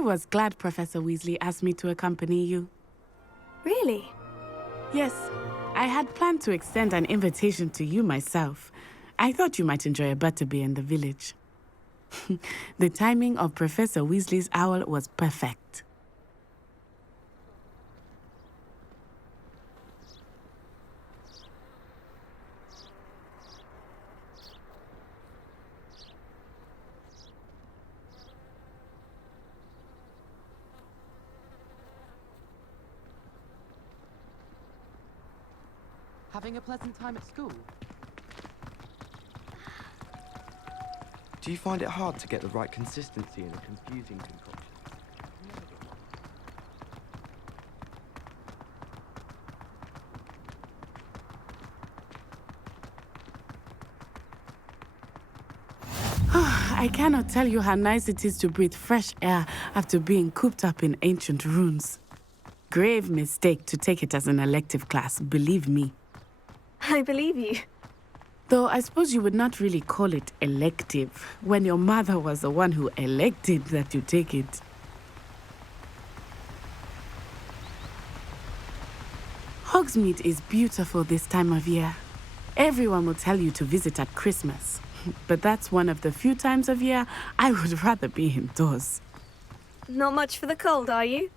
I was glad Professor Weasley asked me to accompany you. Really? Yes, I had planned to extend an invitation to you myself. I thought you might enjoy a butterbeer in the village. The timing of Professor Weasley's owl was perfect. Having a pleasant time at school? Do you find it hard to get the right consistency in a confusing concoction? I cannot tell you how nice it is to breathe fresh air after being cooped up in ancient ruins. Grave mistake to take it as an elective class, believe me. I believe you. Though I suppose you would not really call it elective when your mother was the one who elected that you take it. Hogsmeade is beautiful this time of year. Everyone will tell you to visit at Christmas, but that's one of the few times of year I would rather be indoors. Not much for the cold, are you?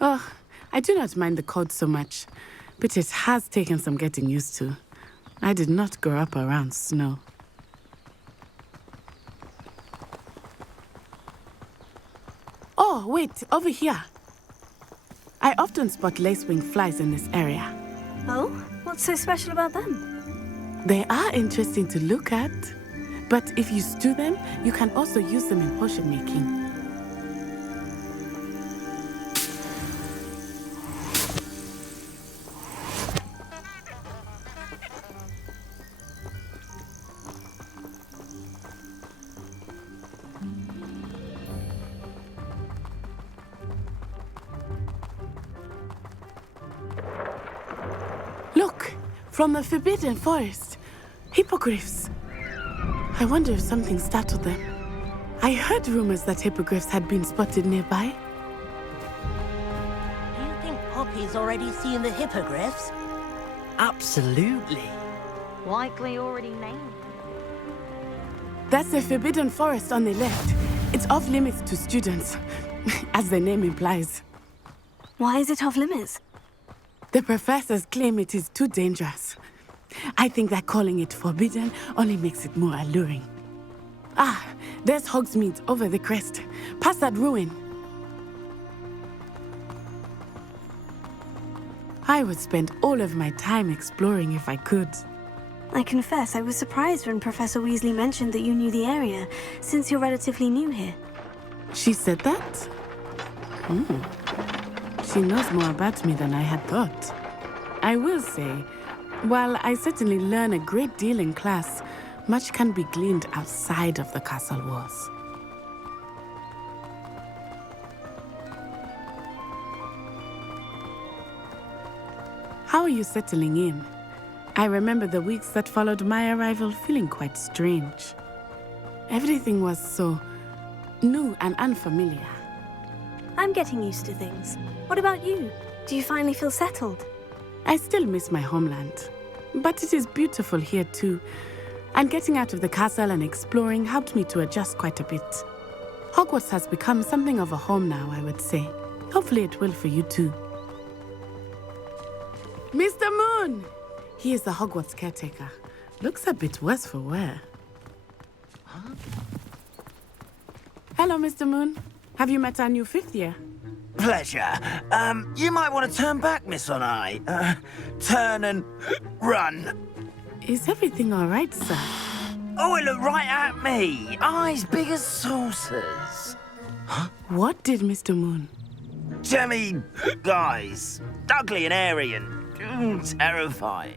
Oh, I do not mind the cold so much, but it has taken some getting used to. I did not grow up around snow. Oh, wait, over here. I often spot lacewing flies in this area. Oh? What's so special about them? They are interesting to look at, but if you stew them, you can also use them in potion making. Look, from the Forbidden Forest, hippogriffs. I wonder if something startled them. I heard rumors that hippogriffs had been spotted nearby. Do you think Poppy's already seen the hippogriffs? Absolutely. Likely already named. That's the Forbidden Forest on the left. It's off limits to students, as the name implies. Why is it off limits? The professors claim it is too dangerous. I think that calling it forbidden only makes it more alluring. Ah, there's Hogsmeade over the crest, past that ruin. I would spend all of my time exploring if I could. I confess I was surprised when Professor Weasley mentioned that you knew the area, since you're relatively new here. She said that? She knows more about me than I had thought. I will say, while I certainly learn a great deal in class, much can be gleaned outside of the castle walls. How are you settling in? I remember the weeks that followed my arrival feeling quite strange. Everything was so new and unfamiliar. I'm getting used to things. What about you? Do you finally feel settled? I still miss my homeland, but it is beautiful here too. And getting out of the castle and exploring helped me to adjust quite a bit. Hogwarts has become something of a home now, I would say. Hopefully it will for you too. Mr. Moon! He is the Hogwarts caretaker. Looks a bit worse for wear. Huh? Hello, Mr. Moon. Have you met our new fifth year? Pleasure. You might want to turn back, Miss On-Eye. Turn and run. Is everything all right, sir? Oh, it looked right at me. Eyes big as saucers. What did Mr. Moon? Jemmy guys. Ugly and airy and terrifying.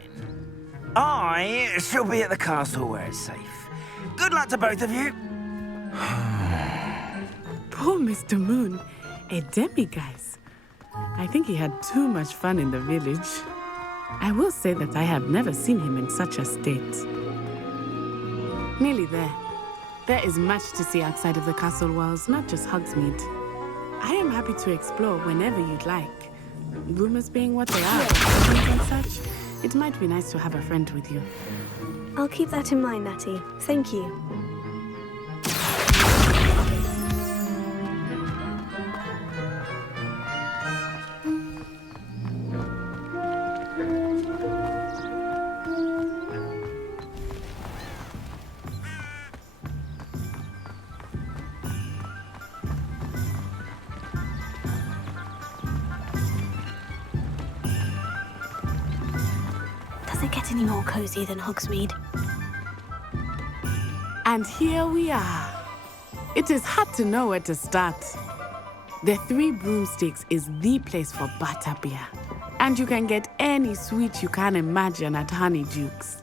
I shall be at the castle where it's safe. Good luck to both of you. Poor Mr. Moon. A demiguise. I think he had too much fun in the village. I will say that I have never seen him in such a state. Nearly there. There is much to see outside of the castle walls, not just Hogsmeade. I am happy to explore whenever you'd like. Rumors being what they are, and such, it might be nice to have a friend with you. I'll keep that in mind, Natty. Thank you. Does it get any more cozy than Hogsmeade? And here we are. It is hard to know where to start. The Three Broomsticks is the place for butterbeer. And you can get any sweet you can imagine at Honeydukes.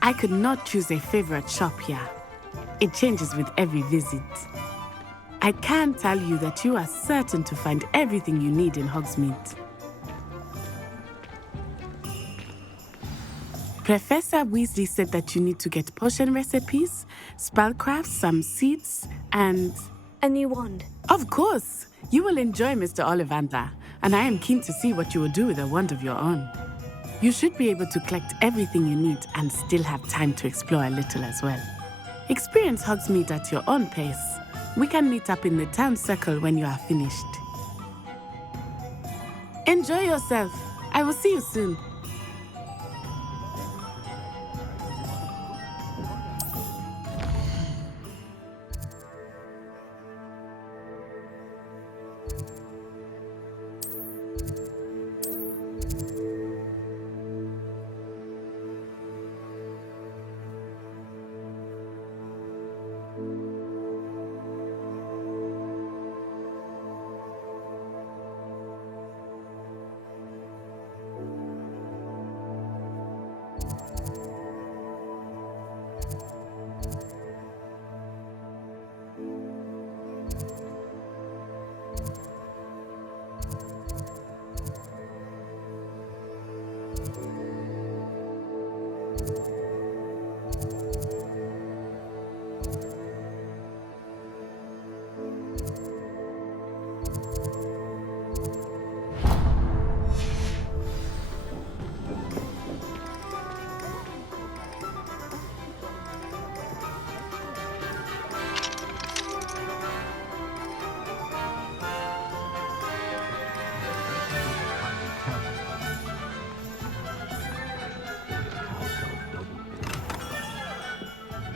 I could not choose a favorite shop here. It changes with every visit. I can tell you that you are certain to find everything you need in Hogsmeade. Professor Weasley said that you need to get potion recipes, spellcrafts, some seeds, and... A new wand. Of course! You will enjoy Mr. Ollivander, and I am keen to see what you will do with a wand of your own. You should be able to collect everything you need and still have time to explore a little as well. Experience Hogsmeade at your own pace. We can meet up in the town circle when you are finished. Enjoy yourself. I will see you soon.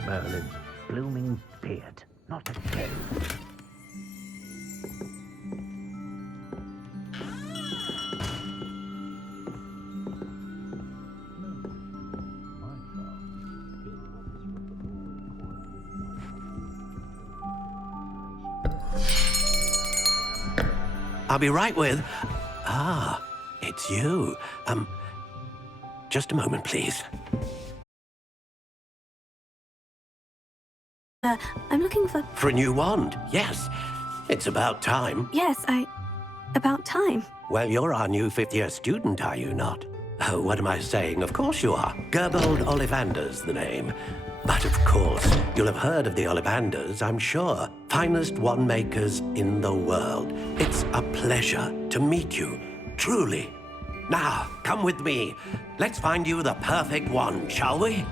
Merlin's blooming beard, not again. I'll be right with... Ah, it's you. Just a moment, please. I'm looking for... For a new wand, yes. It's about time. Yes, about time. Well, you're our new fifth-year student, are you not? Oh, what am I saying? Of course you are. Gerbold Ollivander's the name. But of course, you'll have heard of the Ollivanders, I'm sure. Finest wand makers in the world. It's a pleasure to meet you, truly. Now, come with me. Let's find you the perfect wand, shall we?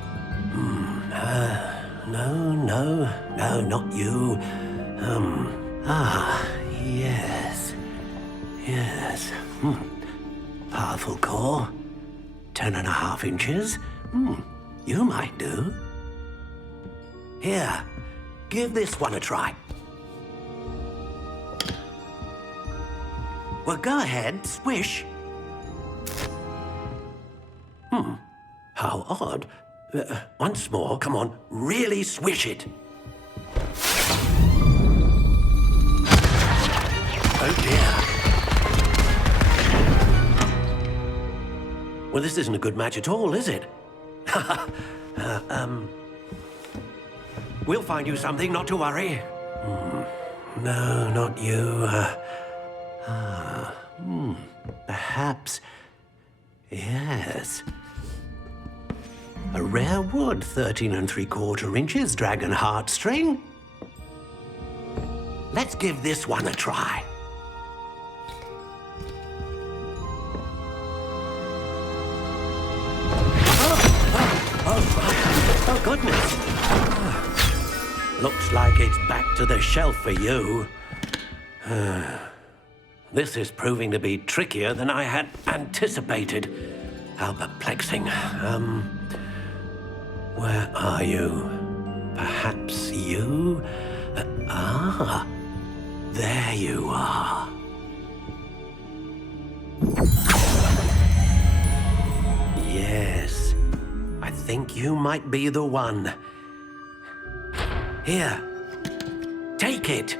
No, not you. Yes. Powerful core. 10.5 inches. You might do. Here, give this one a try. Well, go ahead, swish. How odd. Once more, come on, really swish it. Oh dear. Well, this isn't a good match at all, is it? We'll find you something, not to worry. No, not you. Perhaps. Yes. A rare wood, 13 3/4 inches, dragon heartstring. Let's give this one a try. Oh, goodness. Looks like it's back to the shelf for you. This is proving to be trickier than I had anticipated. How perplexing. Where are you? Perhaps you? There you are. Yes, I think you might be the one. Here, take it.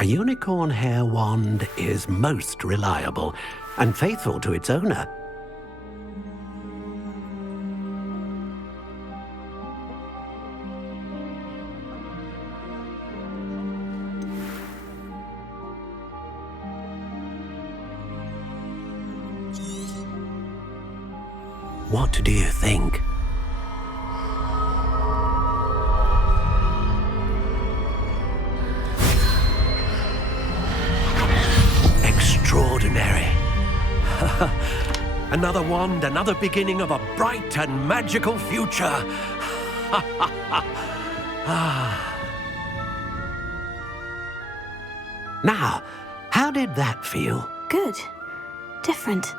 A unicorn hair wand is most reliable and faithful to its owner. What do you think? Extraordinary. Another wand, another beginning of a bright and magical future. Now, how did that feel? Good. Different.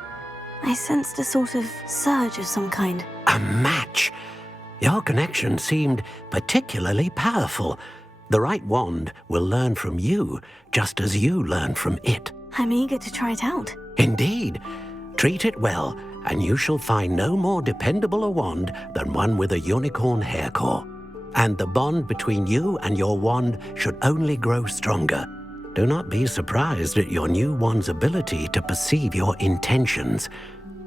I sensed a sort of surge of some kind. A match. Your connection seemed particularly powerful. The right wand will learn from you, just as you learn from it. I'm eager to try it out. Indeed. Treat it well, and you shall find no more dependable a wand than one with a unicorn hair core. And the bond between you and your wand should only grow stronger. Do not be surprised at your new wand's ability to perceive your intentions,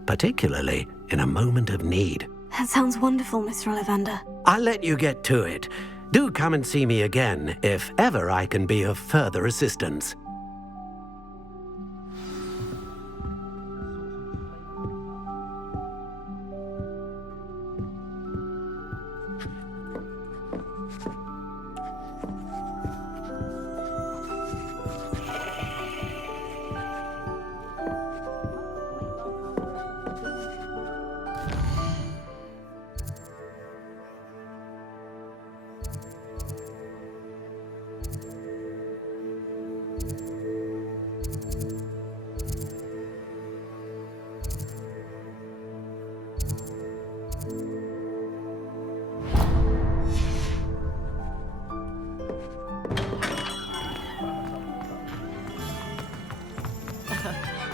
particularly in a moment of need. That sounds wonderful, Mr. Ollivander. I'll let you get to it. Do come and see me again if ever I can be of further assistance.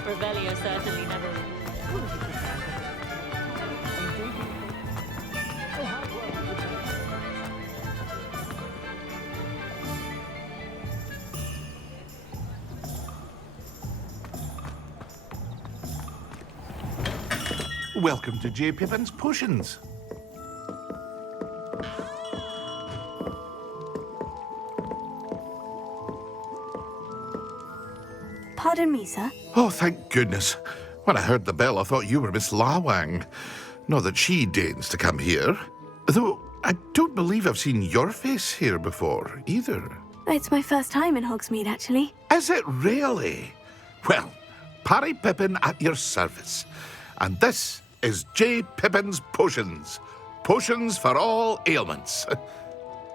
Revelio certainly never... Welcome to J. Pippin's Potions. Pardon me, sir. Oh, thank goodness. When I heard the bell, I thought you were Miss Lawang. Not that she deigns to come here. Though I don't believe I've seen your face here before, either. It's my first time in Hogsmeade, actually. Is it really? Well, Parry Pippin at your service. And this is J. Pippin's Potions. Potions for all ailments.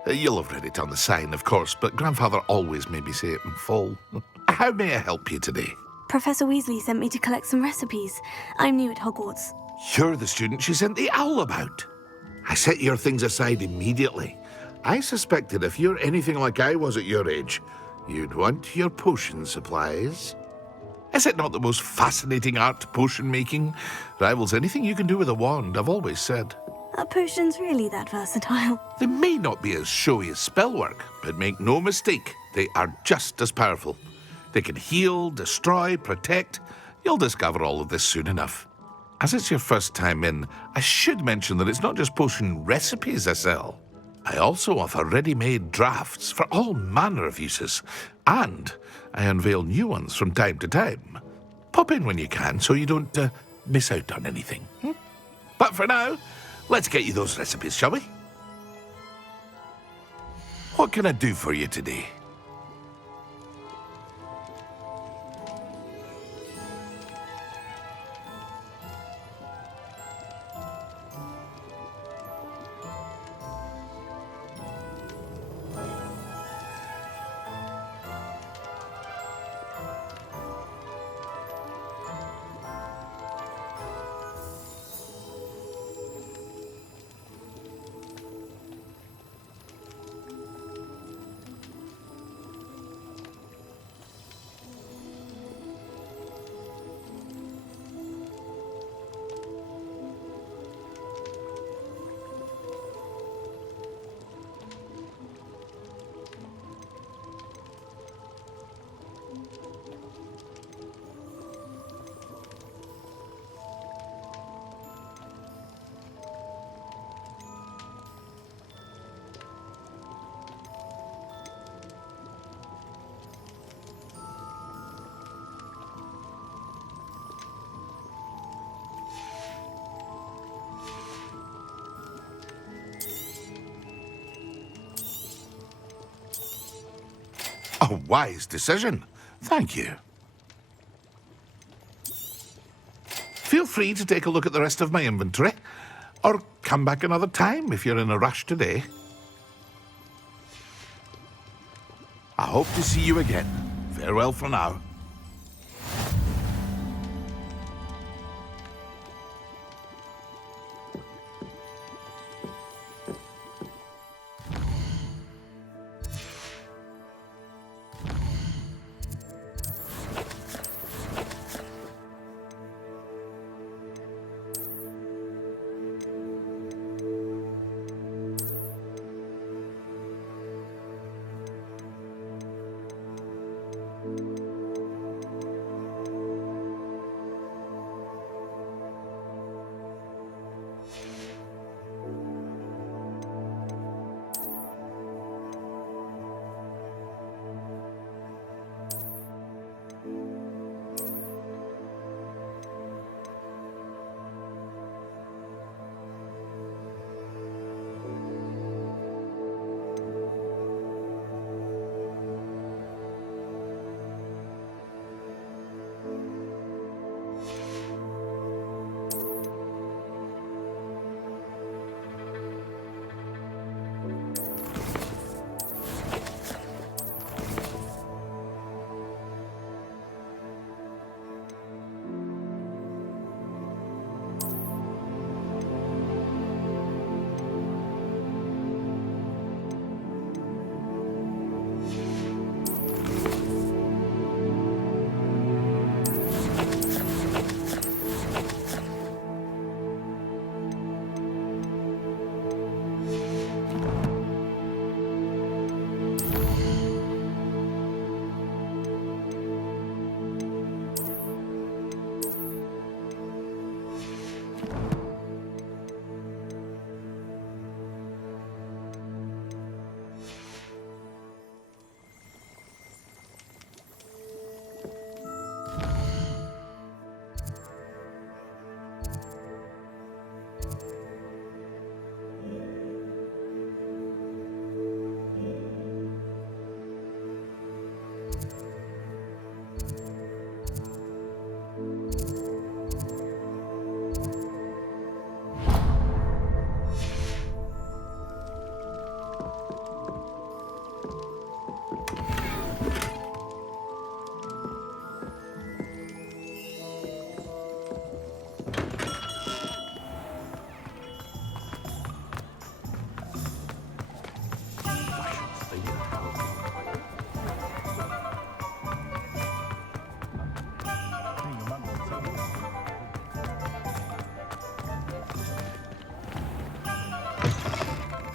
You'll have read it on the sign, of course, but Grandfather always made me say it in full. How may I help you today? Professor Weasley sent me to collect some recipes. I'm new at Hogwarts. You're the student she sent the owl about. I set your things aside immediately. I suspected if you're anything like I was at your age, you'd want your potion supplies. Is it not the most fascinating art, potion making? Rivals anything you can do with a wand, I've always said. Are potions really that versatile? They may not be as showy as spellwork, but make no mistake, they are just as powerful. They can heal, destroy, protect. You'll discover all of this soon enough. As it's your first time in, I should mention that it's not just potion recipes I sell. I also offer ready-made drafts for all manner of uses, and I unveil new ones from time to time. Pop in when you can so you don't miss out on anything. But for now, let's get you those recipes, shall we? What can I do for you today? A wise decision. Thank you. Feel free to take a look at the rest of my inventory, or come back another time if you're in a rush today. I hope to see you again. Farewell for now.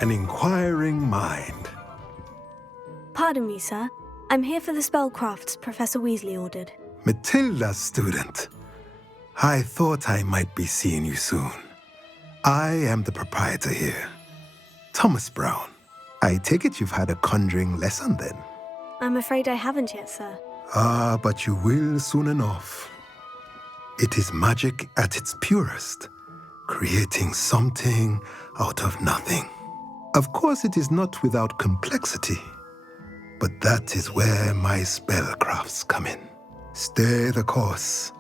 an inquiring mind. Pardon me, sir. I'm here for the spellcrafts Professor Weasley ordered. Matilda's student. I thought I might be seeing you soon. I am the proprietor here, Thomas Brown. I take it you've had a conjuring lesson then? I'm afraid I haven't yet, sir. Ah, but you will soon enough. It is magic at its purest, creating something out of nothing. Of course, it is not without complexity, but that is where my spellcrafts come in. Stay the course,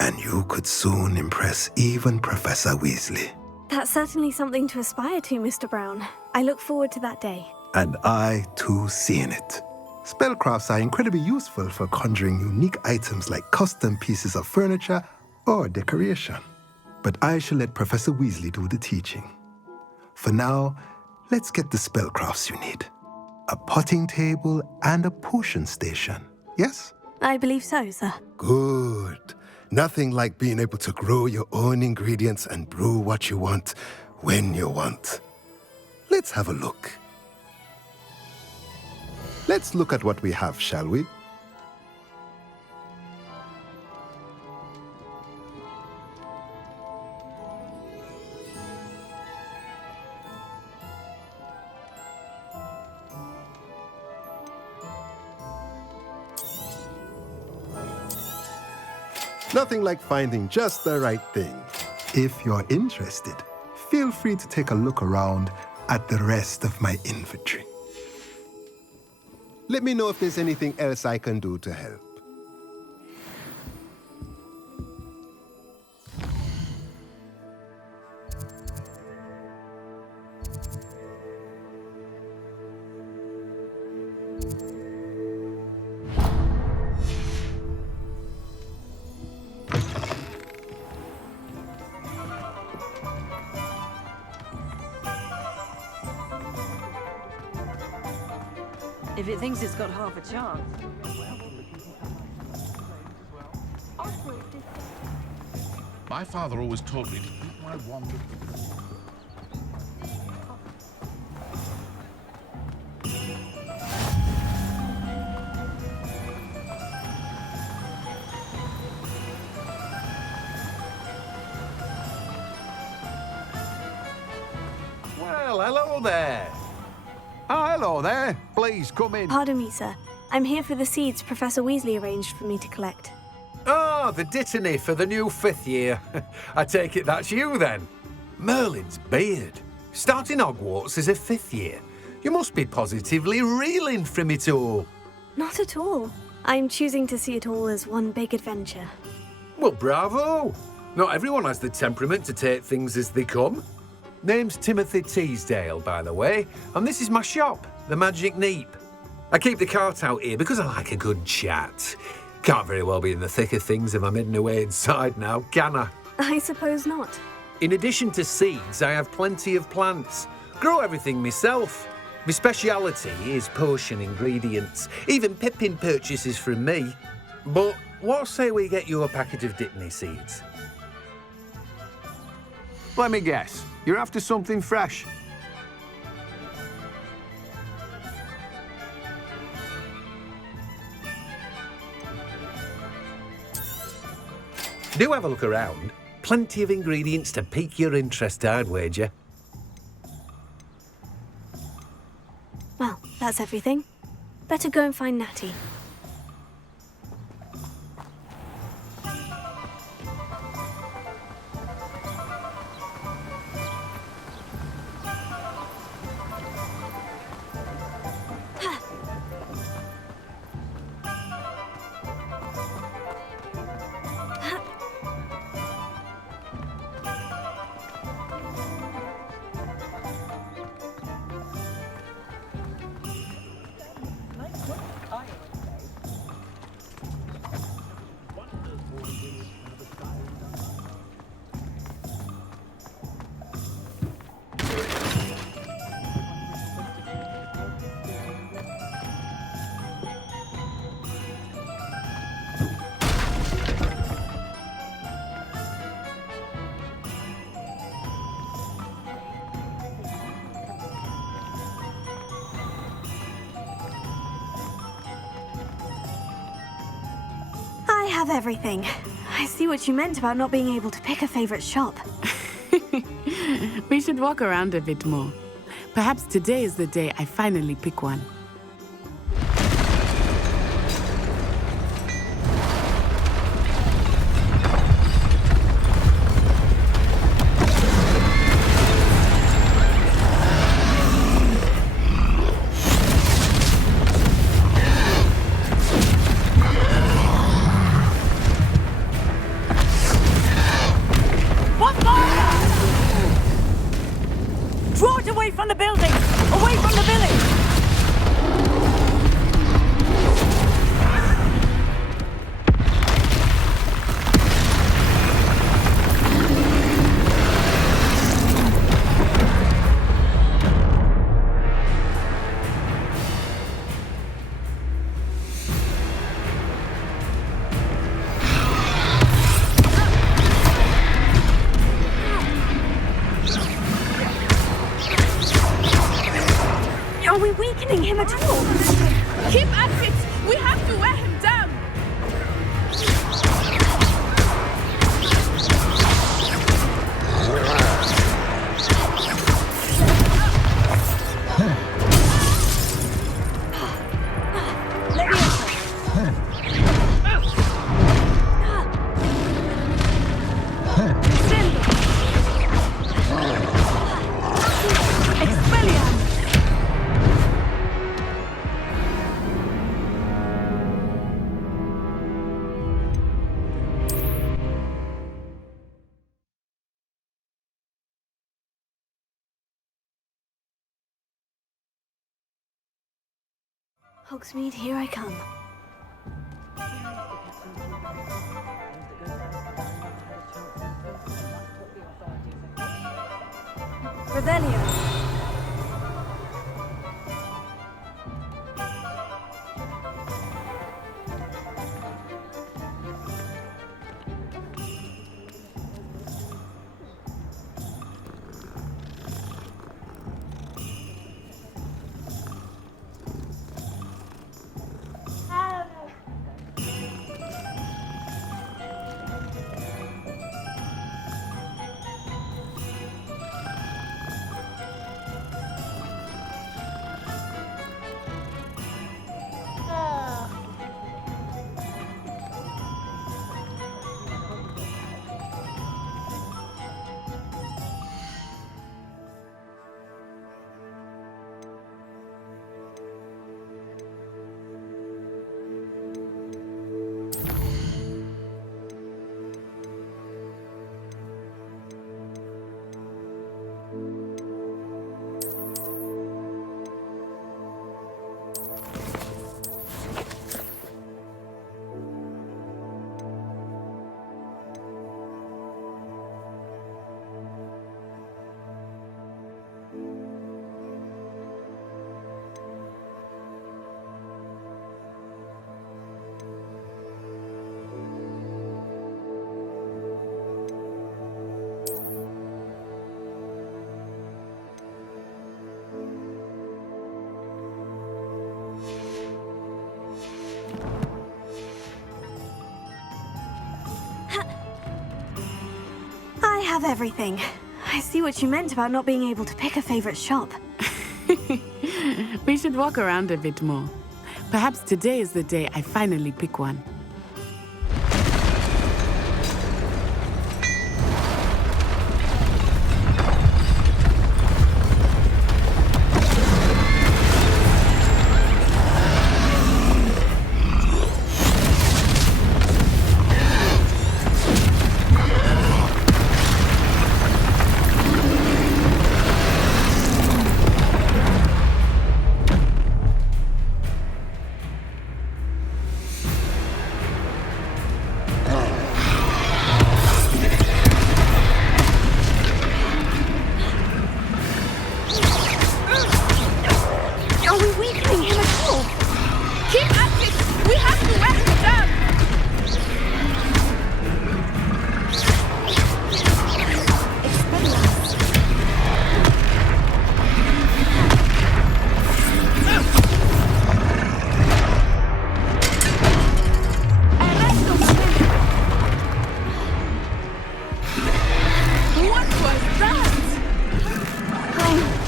and you could soon impress even Professor Weasley. That's certainly something to aspire to, Mr. Brown. I look forward to that day. And I, too, seeing it. Spellcrafts are incredibly useful for conjuring unique items like custom pieces of furniture or decoration. But I shall let Professor Weasley do the teaching. For now, let's get the spellcrafts you need. A potting table and a potion station, yes? I believe so, sir. Good. Nothing like being able to grow your own ingredients and brew what you want when you want. Let's have a look. Let's look at what we have, shall we? Nothing like finding just the right thing. If you're interested, feel free to take a look around at the rest of my inventory. Let me know if there's anything else I can do to help. If it thinks it's got half a chance. My father always told me to keep my wand. Well, hello there. Oh, hello there. Please come in. Pardon me, sir. I'm here for the seeds Professor Weasley arranged for me to collect. Oh, the dittany for the new 5th year. I take it that's you then. Merlin's beard. Starting Hogwarts as a 5th year. You must be positively reeling from it all. Not at all. I'm choosing to see it all as one big adventure. Well, bravo. Not everyone has the temperament to take things as they come. Name's Timothy Teasdale, by the way, and this is my shop, the Magic Neep. I keep the cart out here because I like a good chat. Can't very well be in the thick of things if I'm hidden away inside now, can I? I suppose not. In addition to seeds, I have plenty of plants. Grow everything myself. My speciality is potion ingredients. Even Pippin purchases from me. But what say we get you a packet of Dittany seeds? Let me guess. You're after something fresh. Do have a look around. Plenty of ingredients to pique your interest, I'd wager. Well, that's everything. Better go and find Natty. have everything. I see what you meant about not being able to pick a favorite shop. We should walk around a bit more. Perhaps today is the day I finally pick one. Draw it away from the building! Away from the village! Are we weakening him at all? Keep at it! We have to wear him down! Let me Hogsmeade, here I come. Revelio. I have everything. I see what you meant about not being able to pick a favorite shop. We should walk around a bit more. Perhaps today is the day I finally pick one.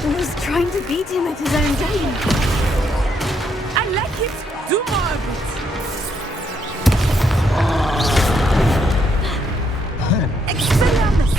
was trying to beat him at his own game. I like it. Do more of it. Expelliarmus!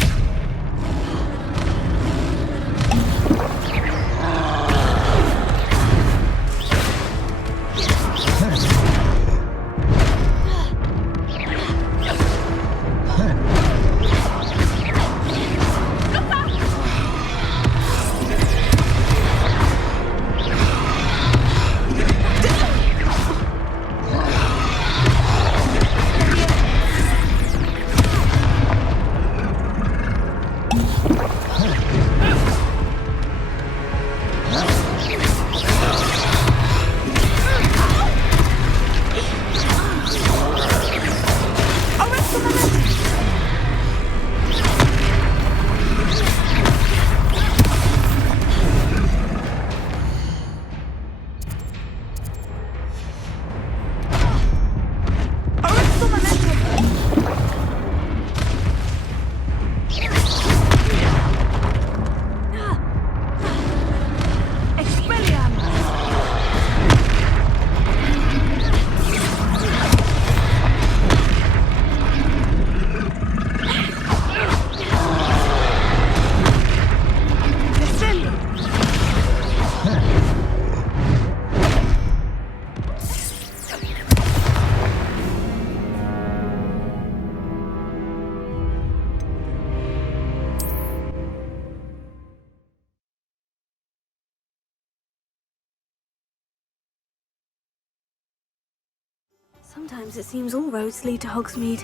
Sometimes it seems all roads lead to Hogsmeade.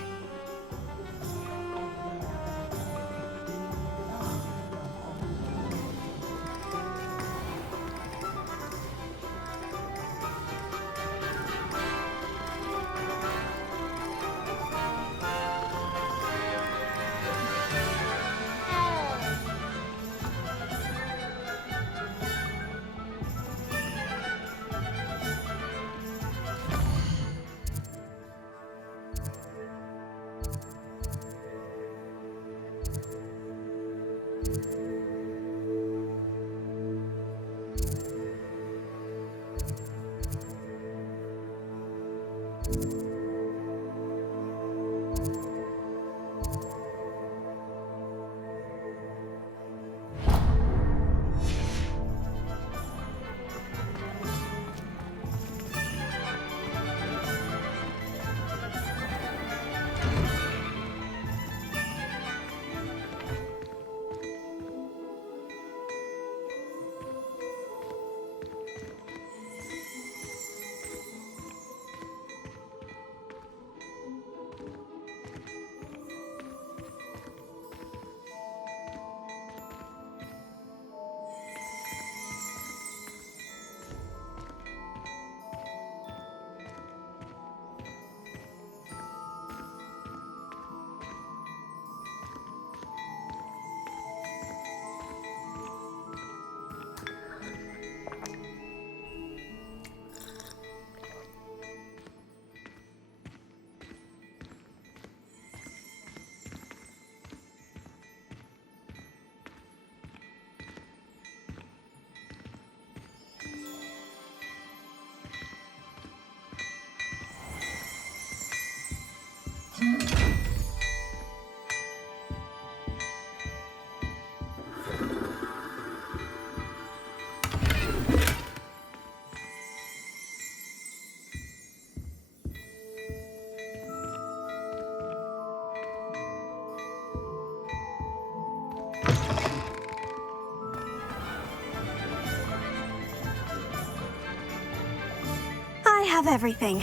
I have everything.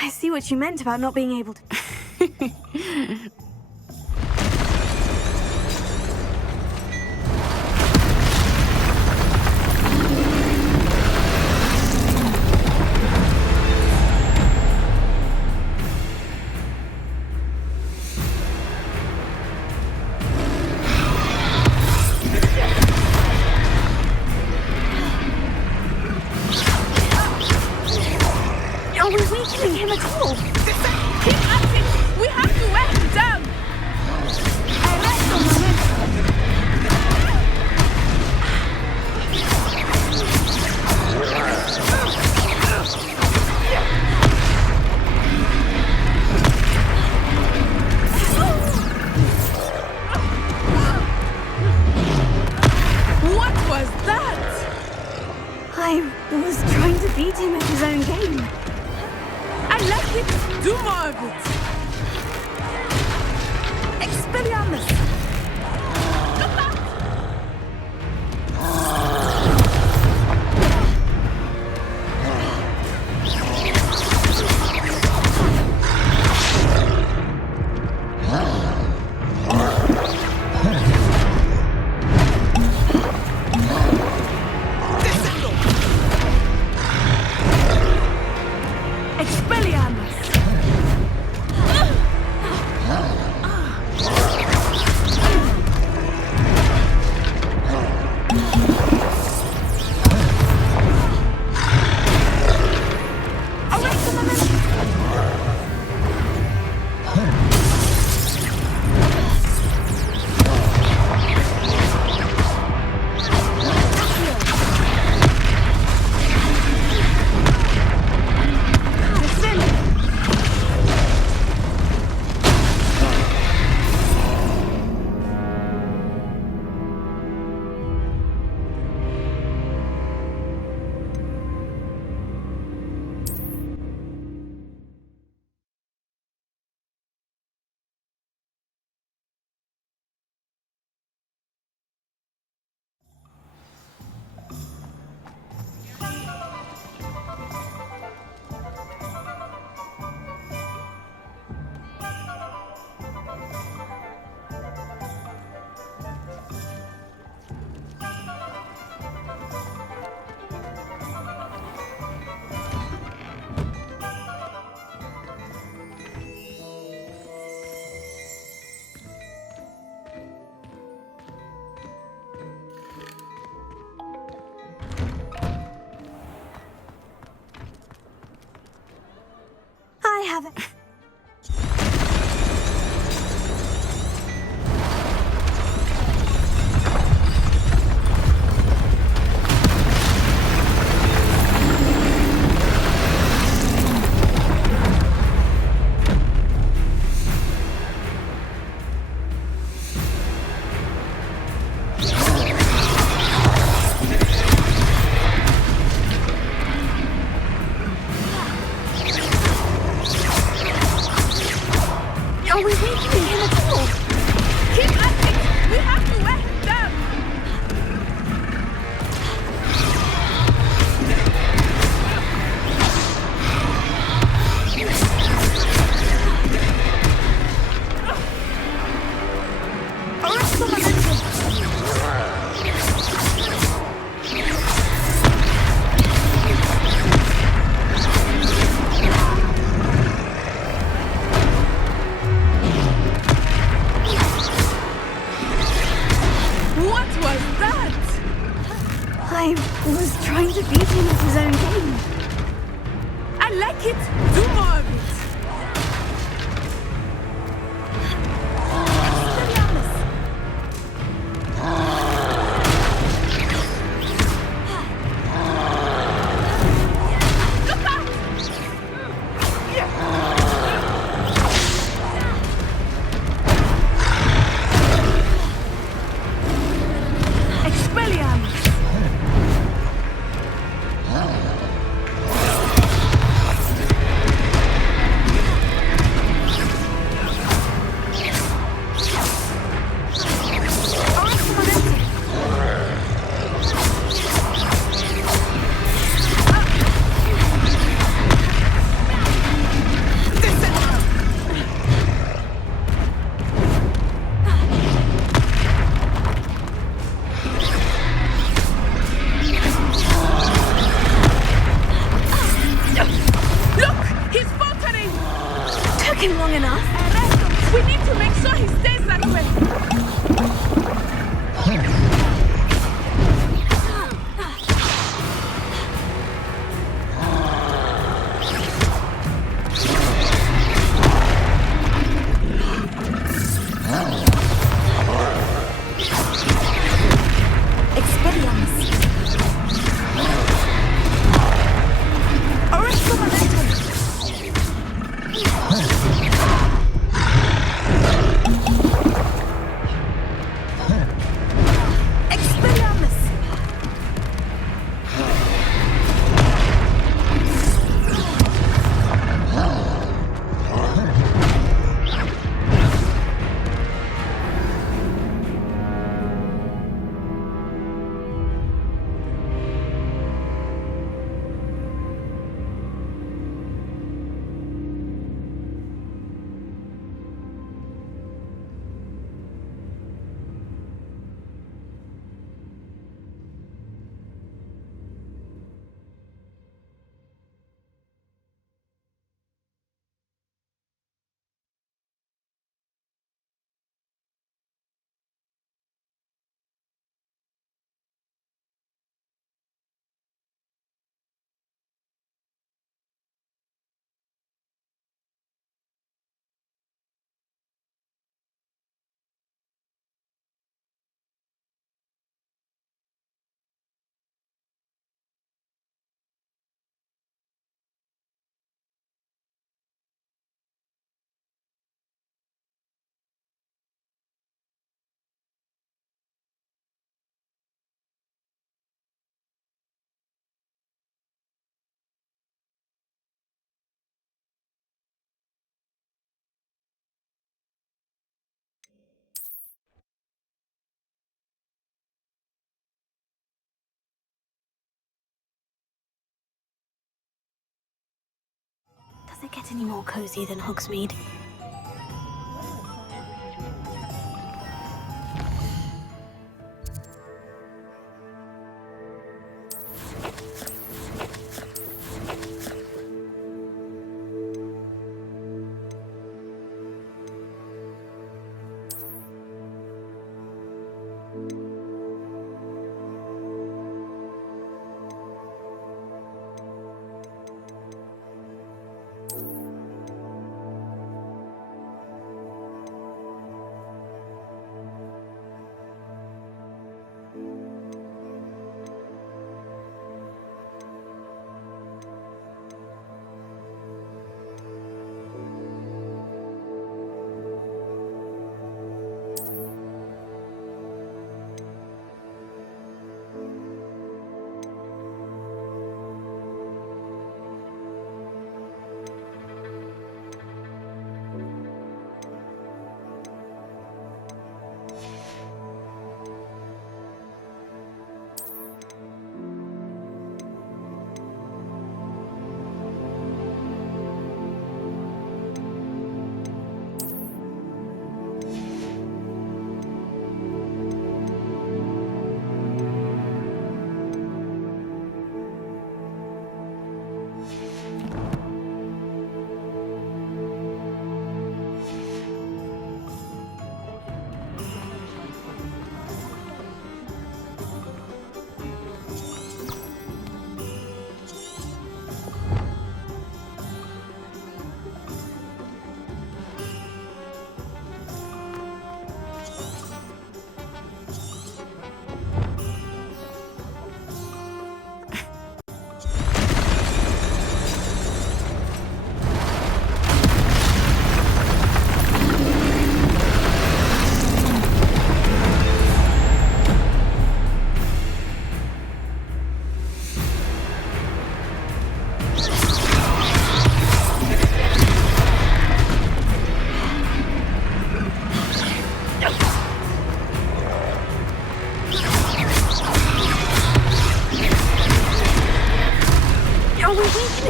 I see what you meant about not being able to... Are we weakening him at all? Keep at it! We have to wear him down! him at his own game. I like it. Do more of it. Expelliarmus. Look out! I have it. Are we weakening him at all? Keep at it! We have to wear him down! Arrest the momentum! What was that? I was trying to beat him at his own game. I like it. Do more of it. Expelliarmus. Look out! Expelliarmus. Does it get any more cozy than Hogsmeade?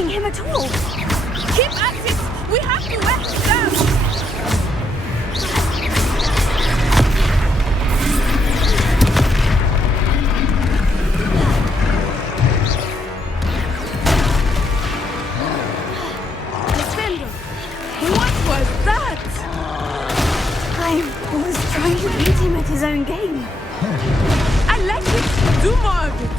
Him at all. Keep at it! We have to let him down! Defender, what was that? I was trying to beat him at his own game. I like it. Do more of it.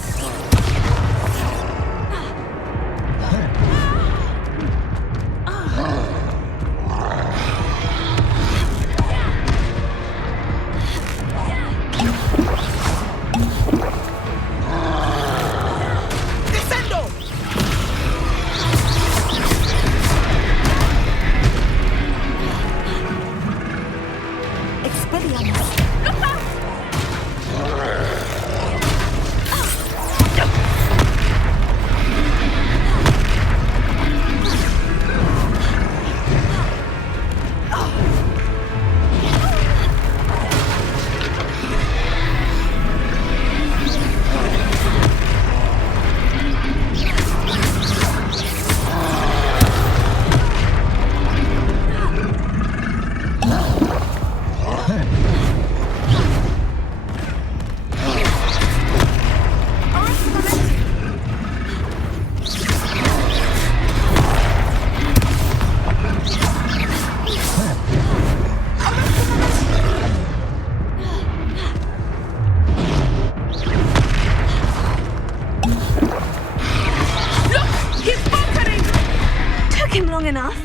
Enough.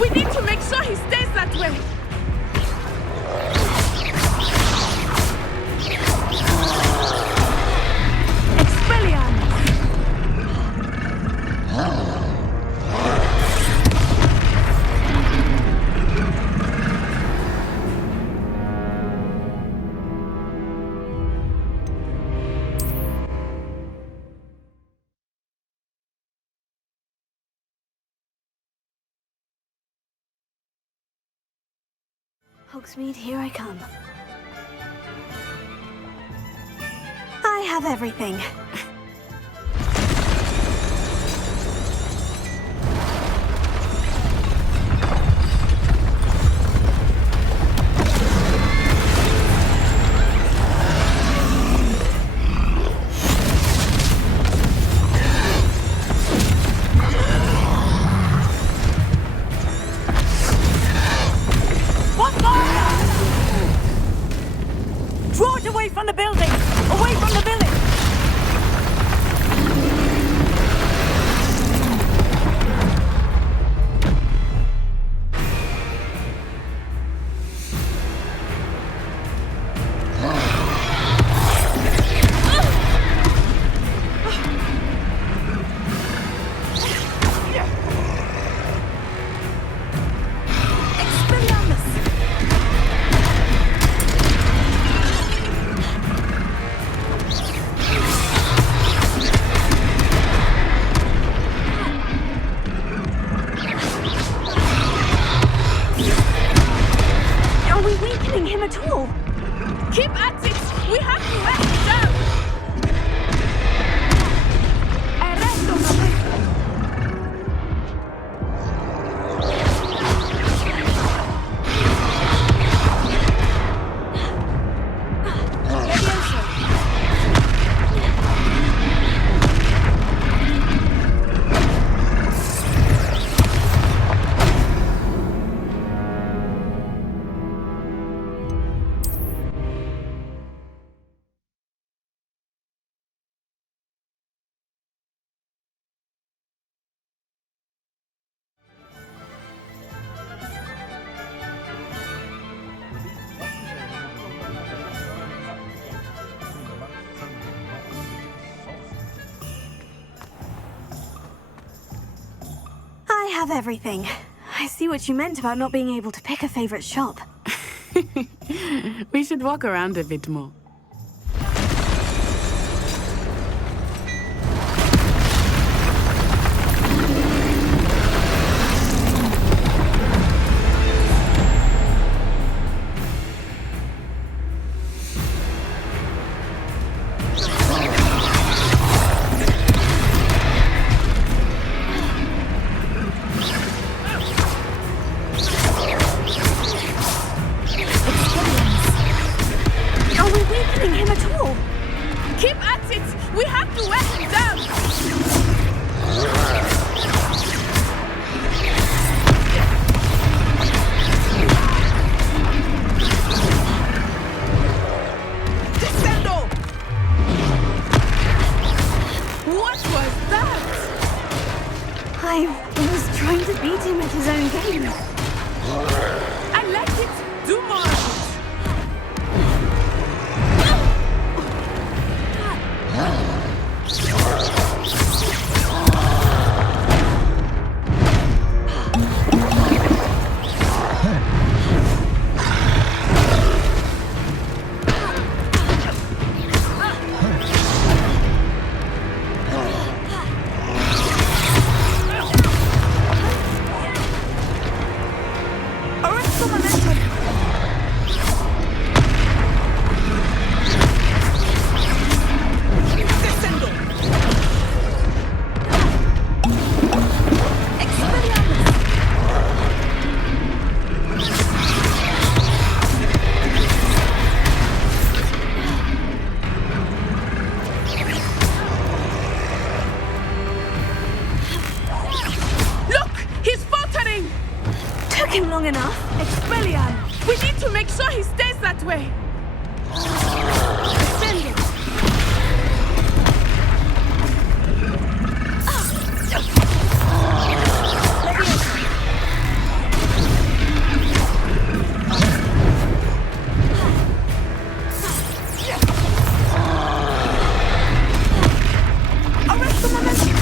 We need to make sure he stays that way. Hogsmeade, here I come. I have everything. Away from the building! Away from the village! Are we weakening him at all? Keep at it! We have to wear him down! Arresto, I have everything. I see what you meant about not being able to pick a favorite shop. We should walk around a bit more. Are we weakening him at all? Keep at it! We have to wear him down! Descendo! What was that? I was trying to beat him at his own game. I like it! Do more of it! Arresto momentum! Descendo! Look! He's faltering! Took him long enough. Expelliarm! We need to make sure he stays that way! Descendo! Arresto momentum!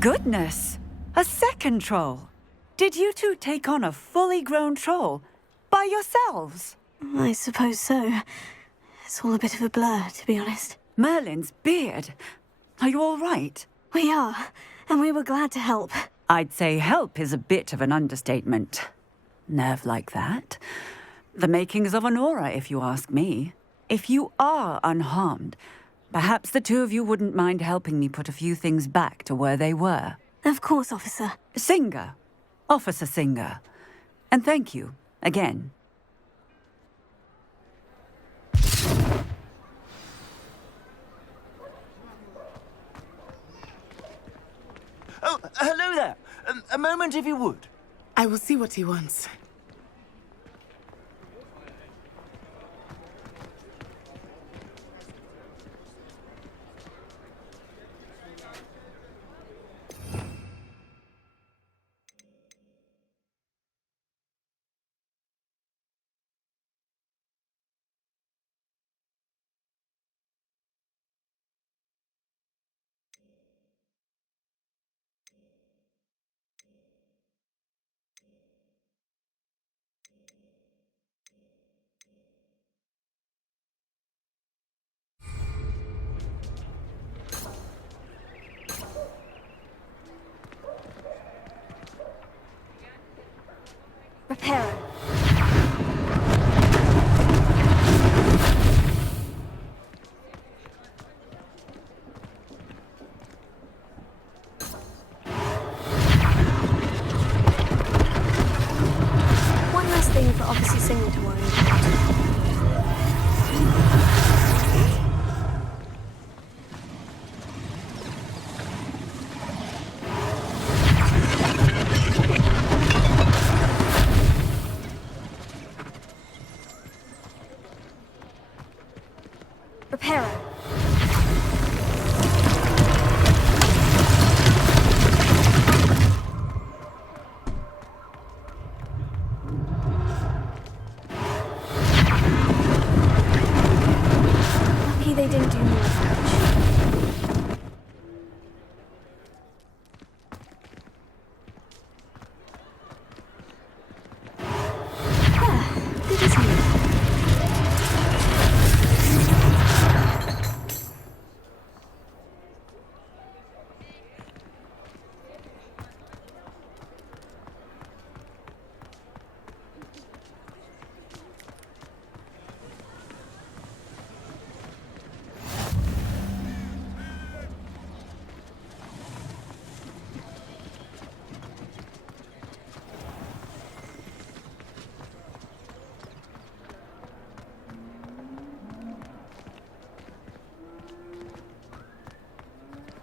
Goodness! A second troll! Did you two take on a fully grown troll? By yourselves? I suppose so. It's all a bit of a blur, to be honest. Merlin's beard. Are you all right? We are, and we were glad to help. I'd say help is a bit of an understatement. Nerve like that. The makings of an aura, if you ask me. If you are unharmed, perhaps the two of you wouldn't mind helping me put a few things back to where they were. Of course, officer. Singer. Officer Singer. And thank you Again. Oh, hello there. A moment, if you would. I will see what he wants. Reparo. One less thing for Officer Singer to worry about. Reparo. Lucky they didn't do more damage. Good as new.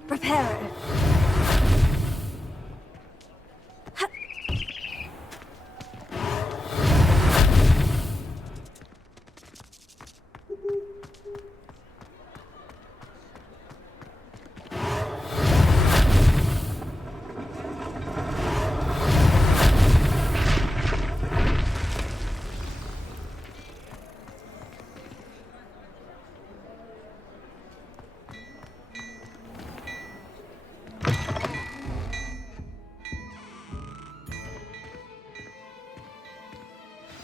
Reparo.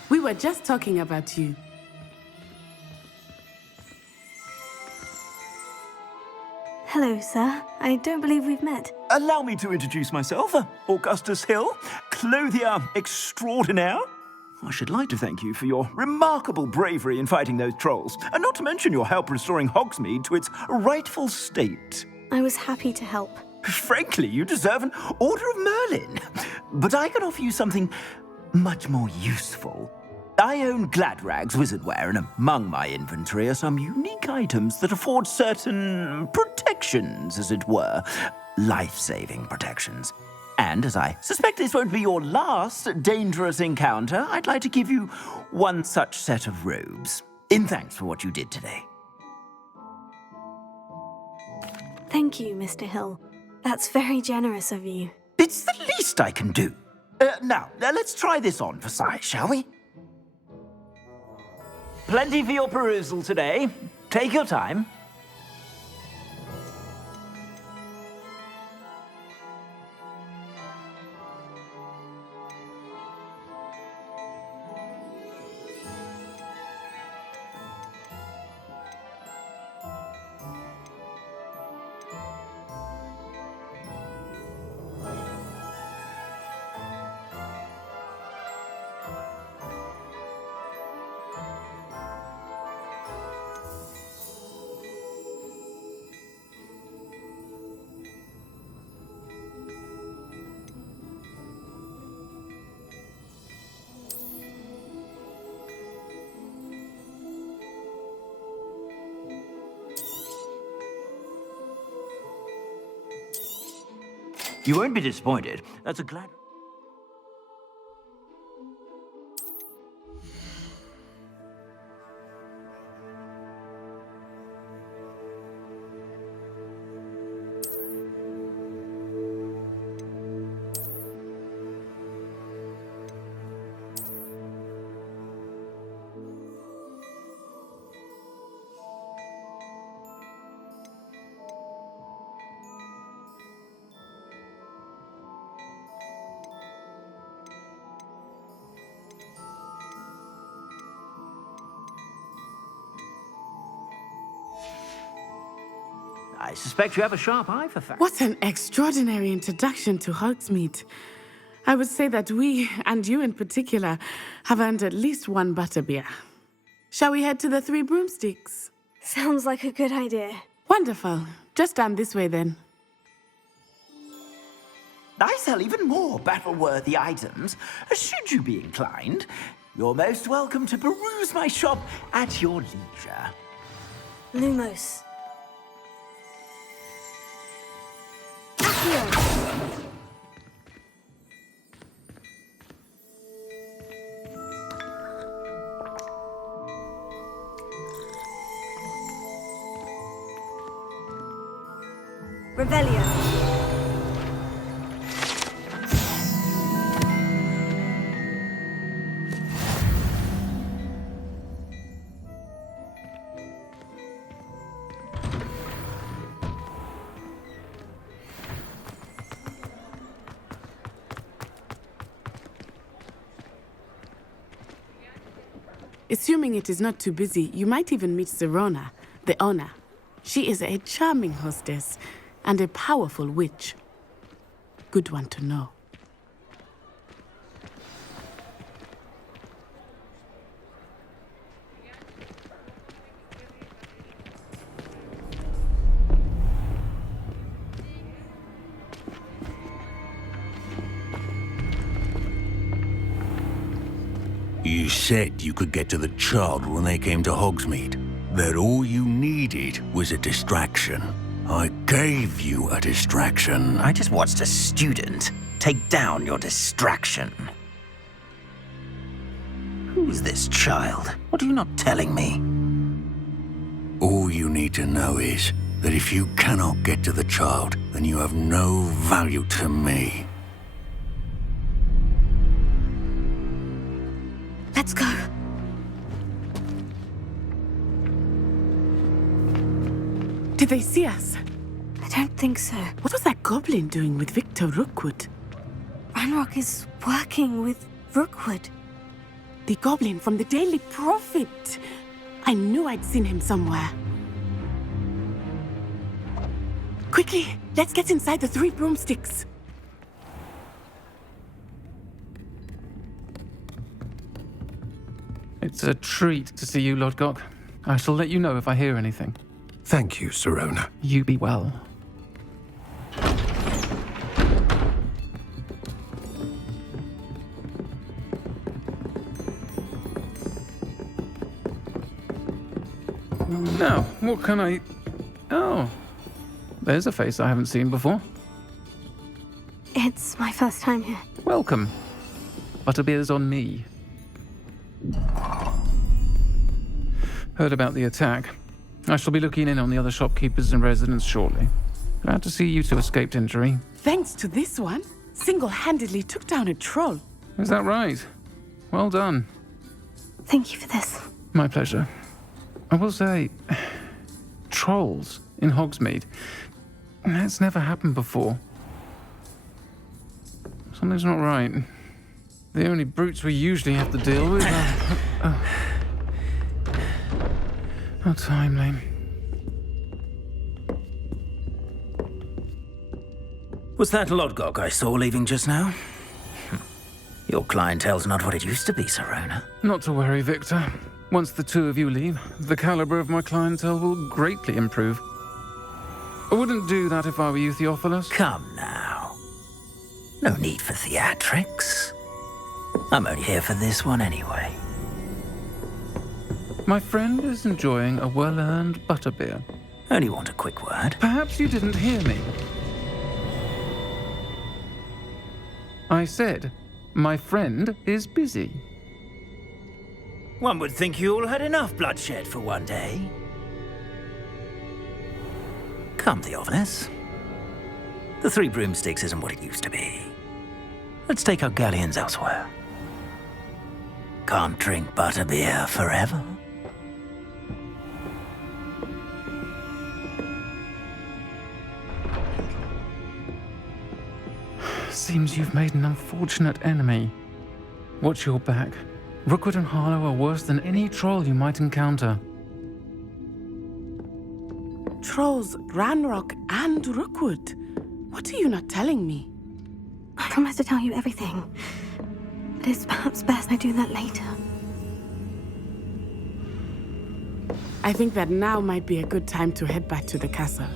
We were just talking about you. Hello, sir. I don't believe we've met. Allow me to introduce myself, Augustus Hill, clothier extraordinaire. I should like to thank you for your remarkable bravery in fighting those trolls, and not to mention your help restoring Hogsmeade to its rightful state. I was happy to help. Frankly, you deserve an Order of Merlin. But I can offer you something much more useful. I own Gladrag's wizardware, and among my inventory are some unique items that afford certain protections, as it were. Life-saving protections. And as I suspect this won't be your last dangerous encounter, I'd like to give you one such set of robes, in thanks for what you did today. Thank you, Mr. Hill. That's very generous of you. It's the least I can do. Now, let's try this on for size, shall we? Plenty for your perusal today. Take your time. You won't be disappointed. That's a glad... I suspect you have a sharp eye for facts. What an extraordinary introduction to Hogsmeade. I would say that we, and you in particular, have earned at least one butterbeer. Shall we head to the Three Broomsticks? Sounds like a good idea. Wonderful. Just down this way then. I sell even more battle-worthy items, should you be inclined. You're most welcome to peruse my shop at your leisure. Lumos. Accio. Revelio. Assuming it is not too busy, you might even meet Sirona, the owner. She is a charming hostess and a powerful witch. Good one to know. You said you could get to the child when they came to Hogsmeade. That all you needed was a distraction. I gave you a distraction. I just watched a student take down your distraction. Who's this child? What are you not telling me? All you need to know is that if you cannot get to the child, then you have no value to me. Let's go. Did they see us? I don't think so. What was that goblin doing with Victor Rookwood? Ranrock is working with Rookwood. The goblin from the Daily Prophet. I knew I'd seen him somewhere. Quickly, let's get inside the Three Broomsticks. It's a treat to see you, Lodgok. I shall let you know if I hear anything. Thank you, Sirona. You be well. Now, what can I... Oh, there's a face I haven't seen before. It's my first time here. Welcome. Butterbeer's on me. Heard about the attack. I shall be looking in on the other shopkeepers and residents shortly. Glad to see you two escaped injury. Thanks to this one, single-handedly took down a troll. Is that right? Well done. Thank you for this. My pleasure. I will say, trolls in Hogsmeade. That's never happened before. Something's not right. The only brutes we usually have to deal with are... How timely. Was that Lodgok I saw leaving just now? Your clientele's not what it used to be, Sirona. Not to worry, Victor. Once the two of you leave, the caliber of my clientele will greatly improve. I wouldn't do that if I were you, Theophilus. Come now. No need for theatrics. I'm only here for this one anyway. My friend is enjoying a well-earned butterbeer. Only want a quick word. Perhaps you didn't hear me. I said, my friend is busy. One would think you all had enough bloodshed for one day. Come, Theophilus. The Three Broomsticks isn't what it used to be. Let's take our galleons elsewhere. Can't drink butterbeer forever. Seems you've made an unfortunate enemy. Watch your back. Rookwood and Harlow are worse than any troll you might encounter. Trolls, Ranrock, and Rookwood. What are you not telling me? I promise to tell you everything. But it's perhaps best I do that later. I think that now might be a good time to head back to the castle.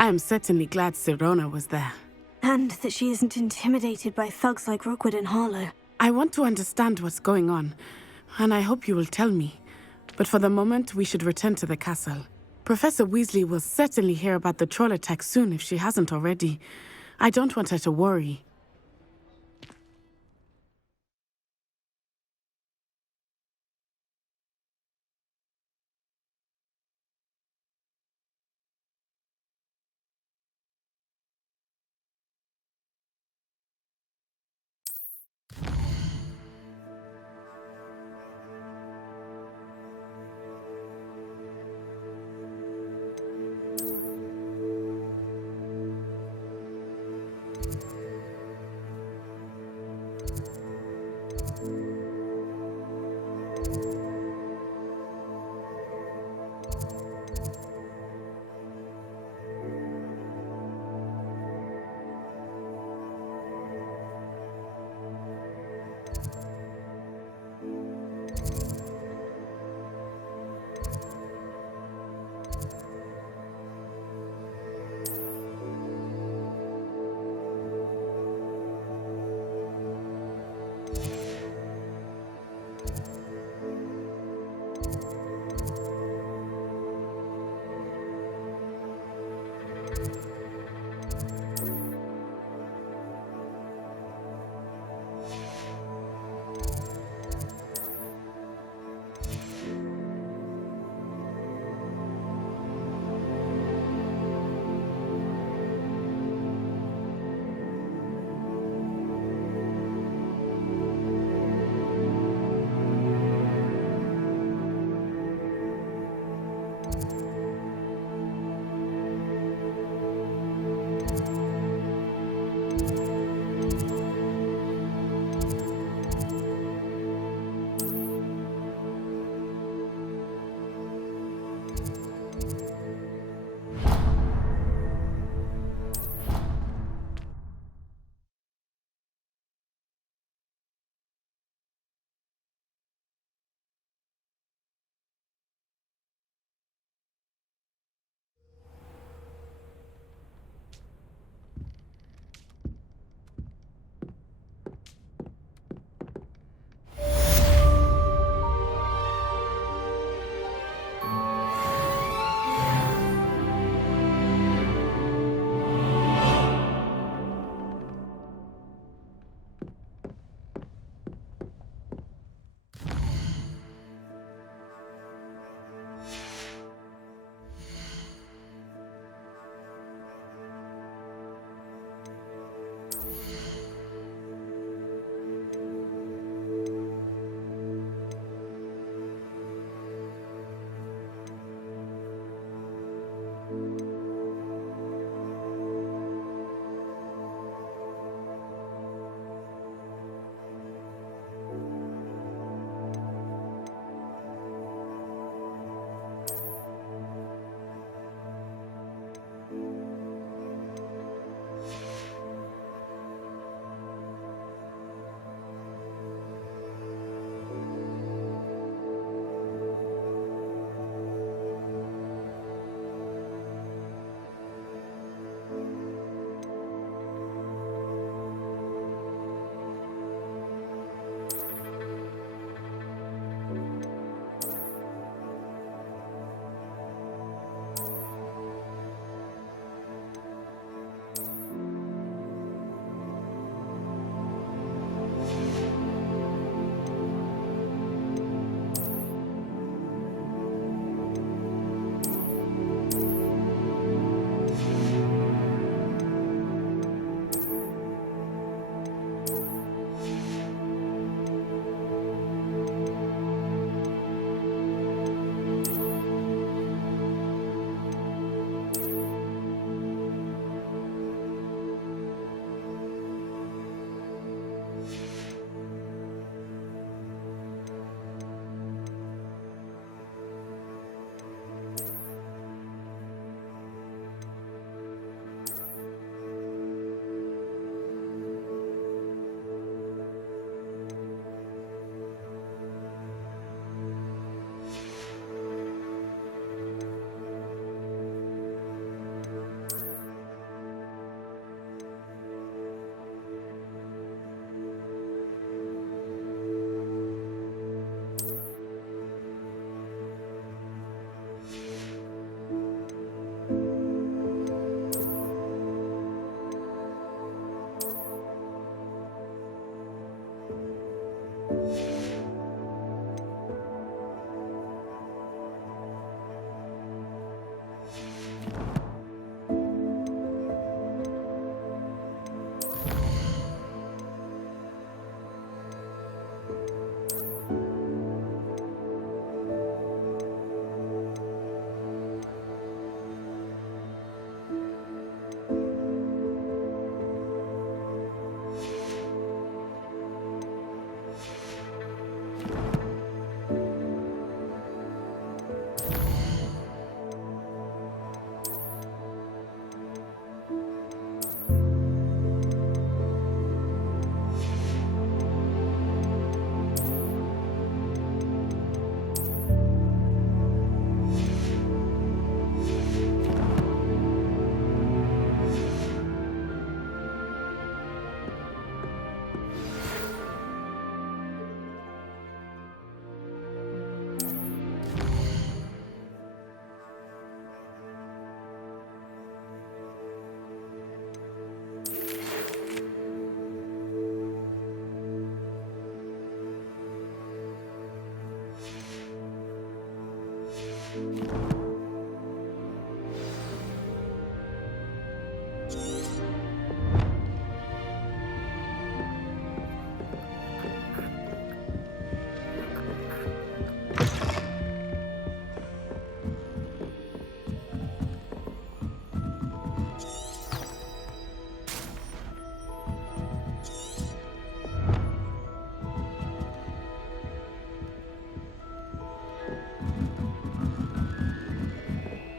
I am certainly glad Sirona was there. And that she isn't intimidated by thugs like Rookwood and Harlow. I want to understand what's going on, and I hope you will tell me. But for the moment, we should return to the castle. Professor Weasley will certainly hear about the troll attack soon if she hasn't already. I don't want her to worry.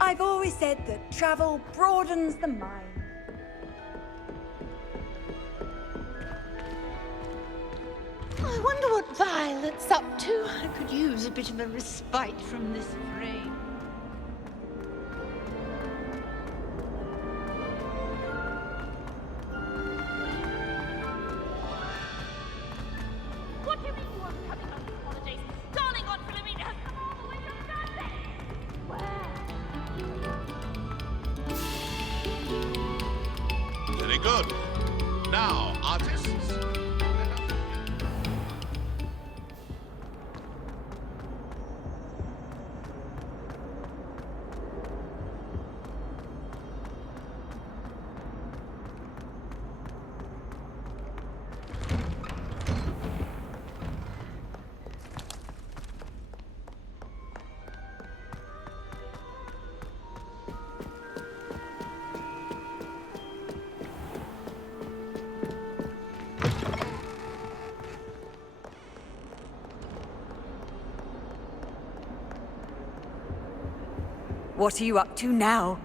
I've always said that travel broadens the mind. I wonder what Violet's up to. I could use a bit of a respite from this frame. What do you mean you weren't coming on these holidays? Darling Aunt Philomena has come all the way from London! Where? Very good. Now, artists. What are you up to now?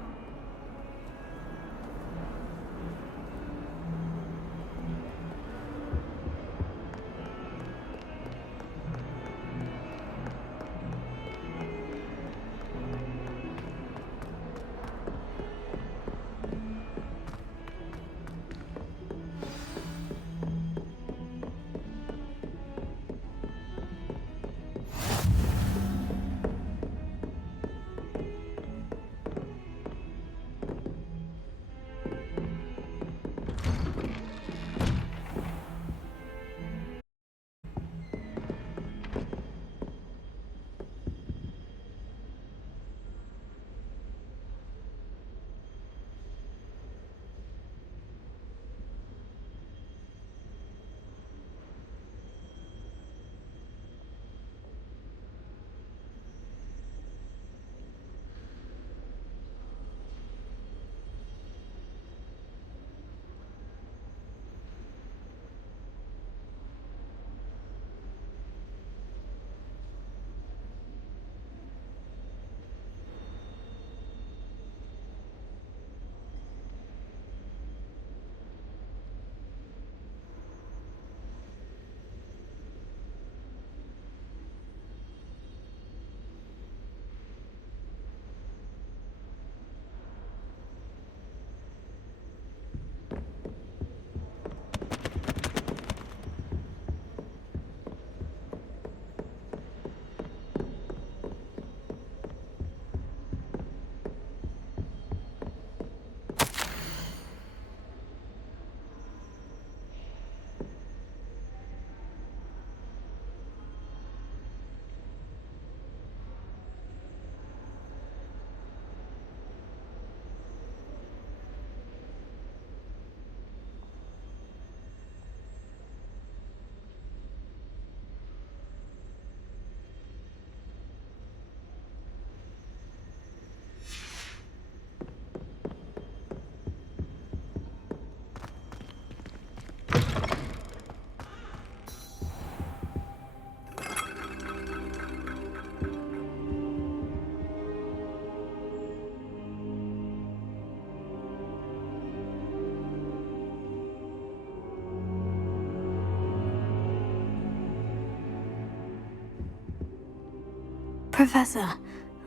Professor,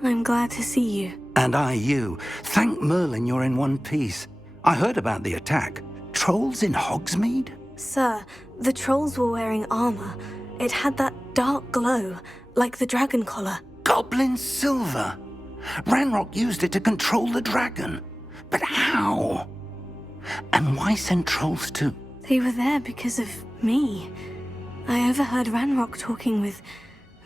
I'm glad to see you. And I you. Thank Merlin you're in one piece. I heard about the attack. Trolls in Hogsmeade? Sir, the trolls were wearing armor. It had that dark glow, like the dragon collar. Goblin silver! Ranrock used it to control the dragon. But how? And why send trolls to... They were there because of me. I overheard Ranrock talking with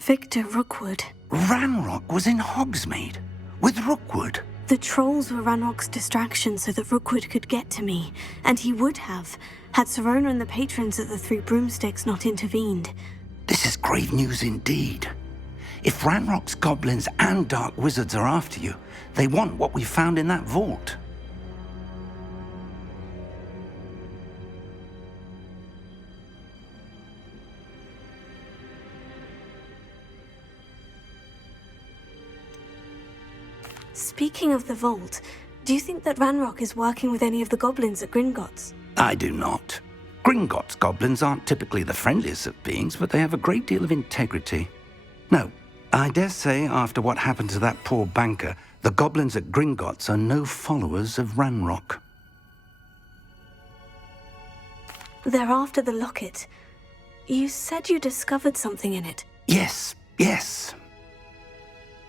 Victor Rookwood. Ranrock was in Hogsmeade with Rookwood. The trolls were Ranrock's distraction so that Rookwood could get to me, and he would have, had Serona and the patrons at the Three Broomsticks not intervened. This is grave news indeed. If Ranrock's goblins and dark wizards are after you, they want what we found in that vault. Speaking of the vault, do you think that Ranrock is working with any of the goblins at Gringotts? I do not. Gringotts goblins aren't typically the friendliest of beings, but they have a great deal of integrity. No, I dare say after what happened to that poor banker, the goblins at Gringotts are no followers of Ranrock. They're after the locket. You said you discovered something in it. Yes.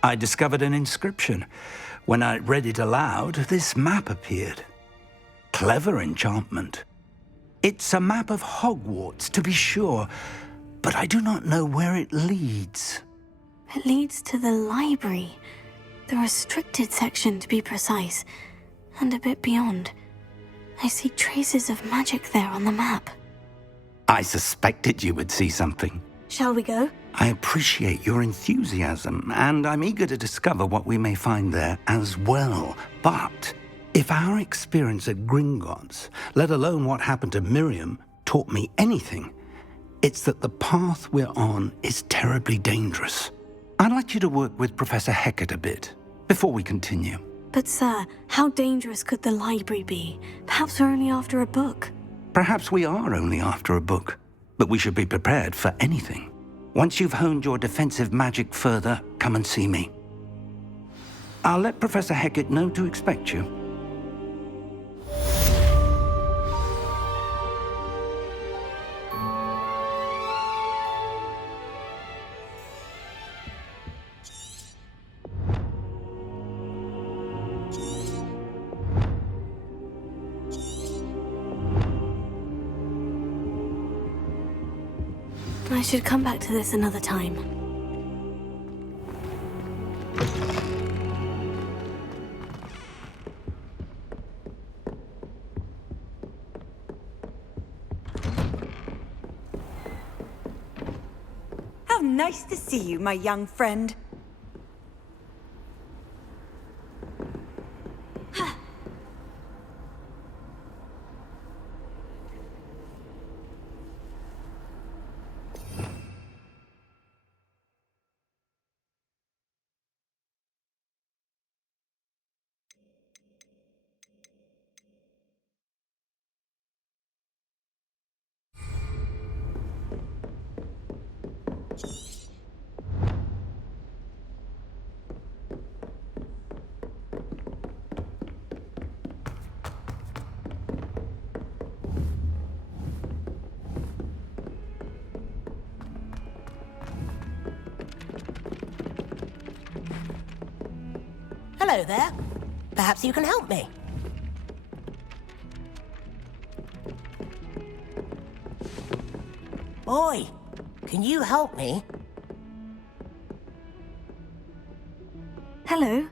I discovered an inscription. When I read it aloud, this map appeared. Clever enchantment. It's a map of Hogwarts, to be sure, but I do not know where it leads. It leads to the library. The restricted section, to be precise, and a bit beyond. I see traces of magic there on the map. I suspected you would see something. Shall we go? I appreciate your enthusiasm, and I'm eager to discover what we may find there as well. But if our experience at Gringotts, let alone what happened to Miriam, taught me anything, it's that the path we're on is terribly dangerous. I'd like you to work with Professor Hecat a bit before we continue. But sir, how dangerous could the library be? Perhaps we're only after a book. Perhaps we are only after a book, but we should be prepared for anything. Once you've honed your defensive magic further, come and see me. I'll let Professor Hecat know to expect you. I should come back to this another time. How nice to see you, my young friend. Hello there. Perhaps you can help me. Boy, can you help me? Hello.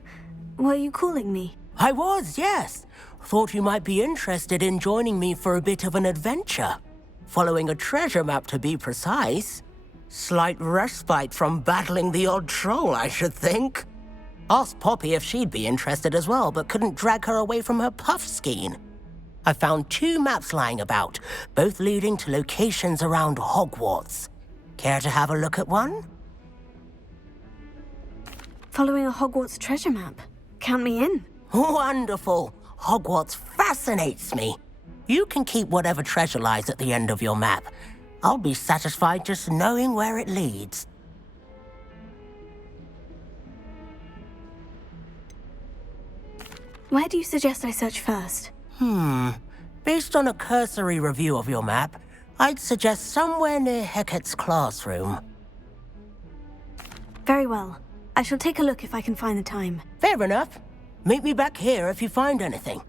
Were you calling me? I was, yes. Thought you might be interested in joining me for a bit of an adventure. Following a treasure map, to be precise. Slight respite from battling the odd troll, I should think. Asked Poppy if she'd be interested as well, but couldn't drag her away from her puff skein. I found 2 maps lying about, both leading to locations around Hogwarts. Care to have a look at one? Following a Hogwarts treasure map. Count me in. Wonderful. Hogwarts fascinates me. You can keep whatever treasure lies at the end of your map. I'll be satisfied just knowing where it leads. Where do you suggest I search first? Based on a cursory review of your map, I'd suggest somewhere near Hecate's classroom. Very well. I shall take a look if I can find the time. Fair enough. Meet me back here if you find anything.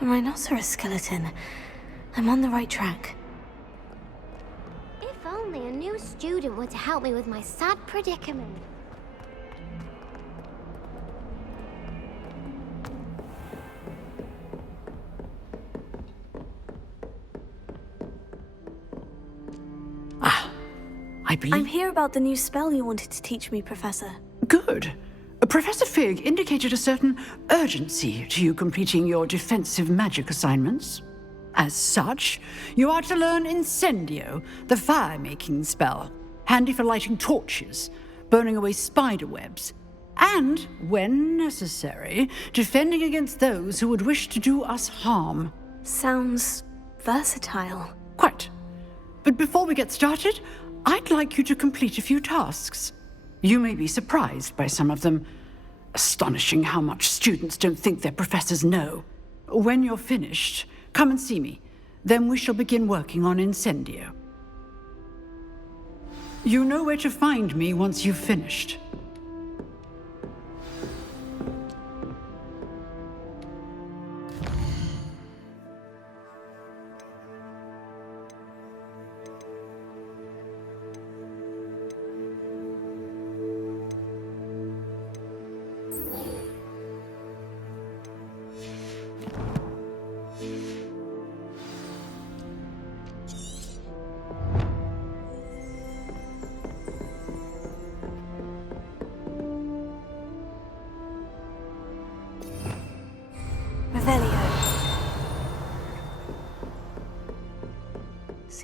A rhinoceros skeleton. I'm on the right track. If only a new student were to help me with my sad predicament. I'm here about the new spell you wanted to teach me, Professor. Good. Professor Fig indicated a certain urgency to you completing your defensive magic assignments. As such, you are to learn Incendio, the fire-making spell, handy for lighting torches, burning away spider webs, and, when necessary, defending against those who would wish to do us harm. Sounds versatile. Quite. But before we get started, I'd like you to complete a few tasks. You may be surprised by some of them. Astonishing how much students don't think their professors know. When you're finished, come and see me. Then we shall begin working on Incendio. You know where to find me once you've finished.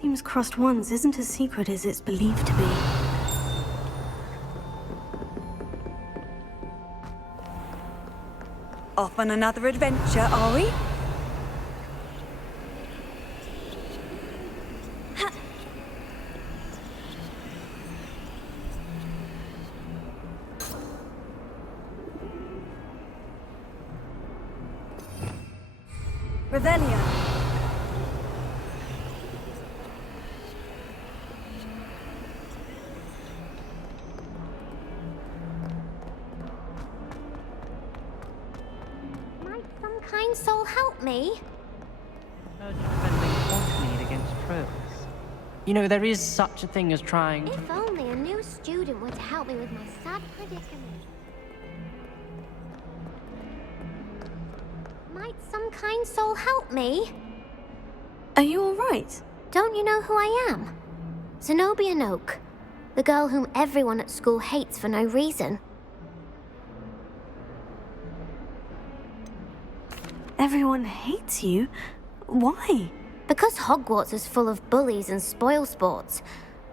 Seems Crossed Ones isn't as secret as it's believed to be. Off on another adventure, are we? Revelia. Might some kind soul help me? Defending Orkney against trolls. You know, there is such a thing as trying to... If only a new student were to help me with my sad predicament. Might some kind soul help me? Are you alright? Don't you know who I am? Zenobia Noak, the girl whom everyone at school hates for no reason. Everyone hates you? Why? Because Hogwarts is full of bullies and spoilsports.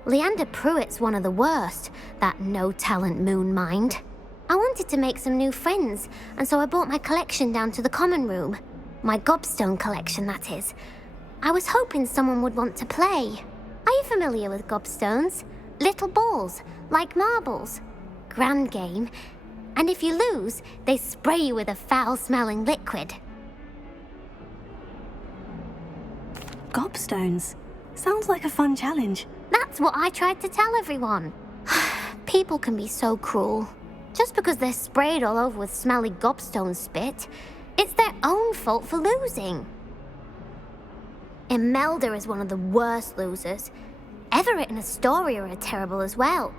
Leander Pruitt's one of the worst, that no-talent moon mind. I wanted to make some new friends, and so I brought my collection down to the common room. My gobstone collection, that is. I was hoping someone would want to play. Are you familiar with gobstones? Little balls, like marbles. Grand game. And if you lose, they spray you with a foul-smelling liquid. Gobstones? Sounds like a fun challenge. That's what I tried to tell everyone. People can be so cruel. Just because they're sprayed all over with smelly gobstone spit, it's their own fault for losing. Imelda is one of the worst losers. Everett and Astoria are terrible as well.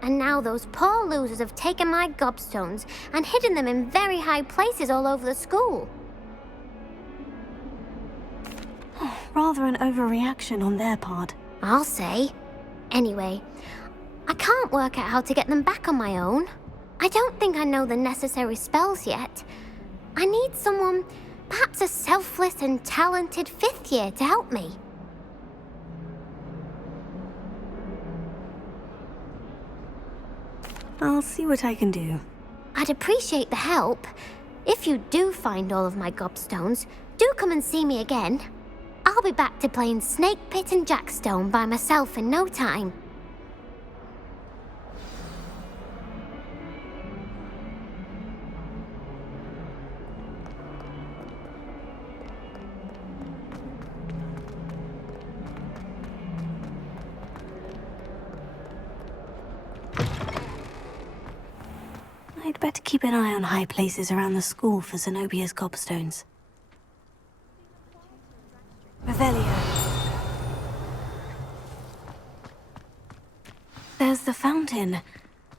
And now those poor losers have taken my gobstones and hidden them in very high places all over the school. Rather an overreaction on their part. I'll say. Anyway, I can't work out how to get them back on my own. I don't think I know the necessary spells yet. I need someone, perhaps a selfless and talented 5th year to help me. I'll see what I can do. I'd appreciate the help. If you do find all of my gobstones, do come and see me again. I'll be back to playing Snake Pit and Jackstone by myself in no time. I'd better keep an eye on high places around the school for Zenobia's gobstones. Revelio. There's the fountain.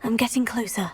I'm getting closer.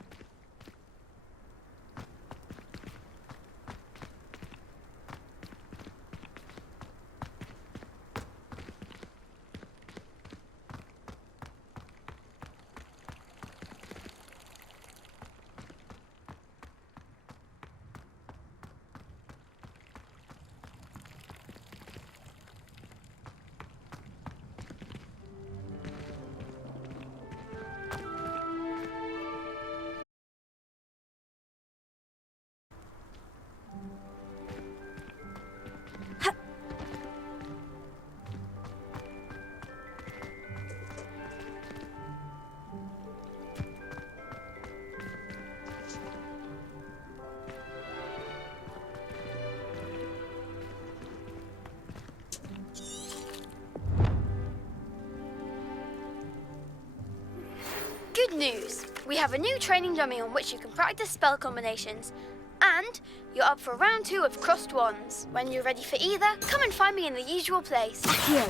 Good news! We have a new training dummy on which you can practice spell combinations. And you're up for round 2 of Crossed Wands. When you're ready for either, come and find me in the usual place. Here.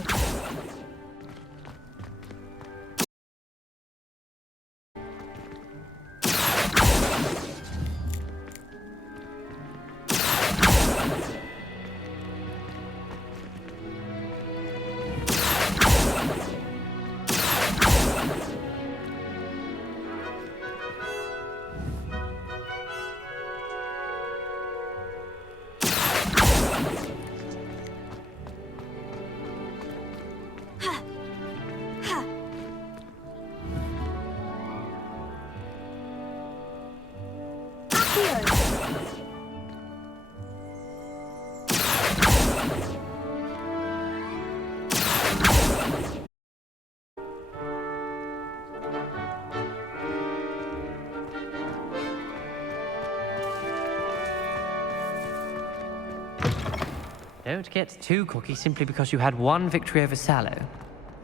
Don't get too cocky simply because you had one victory over Sallow.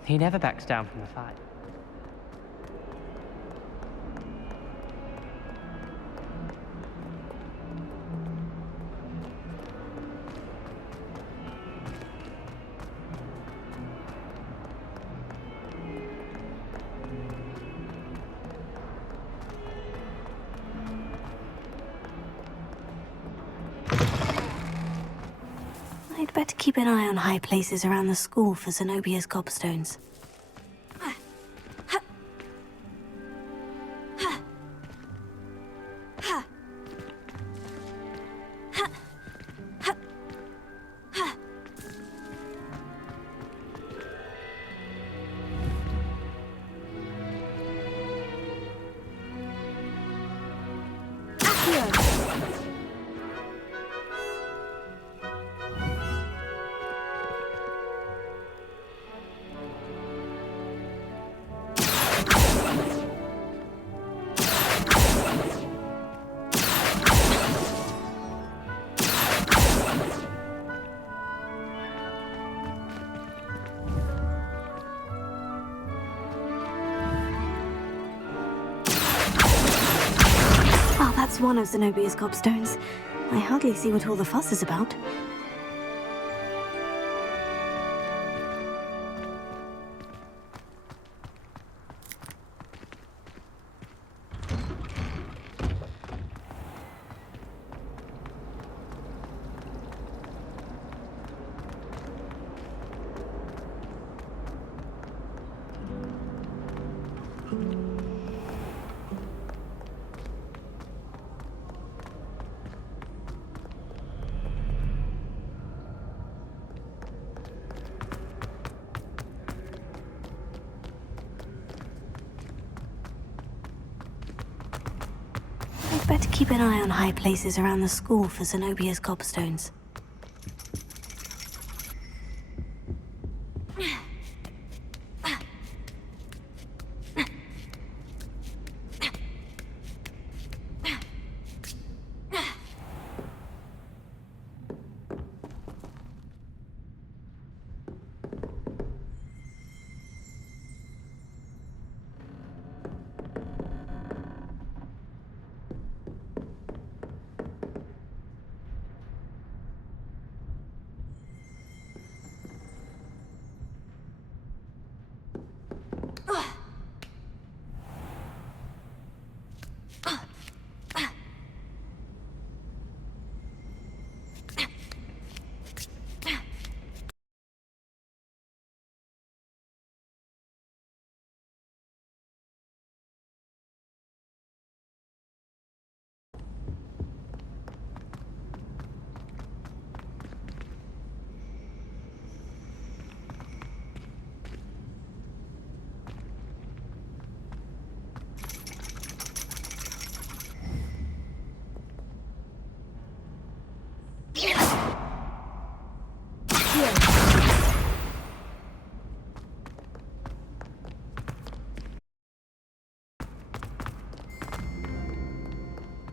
He never backs down from the fight. I'd better keep an eye on high places around the school for Zenobia's gobstones. That's one of Zenobia's gobstones. I hardly see what all the fuss is about. Better keep an eye on high places around the school for Zenobia's gobstones.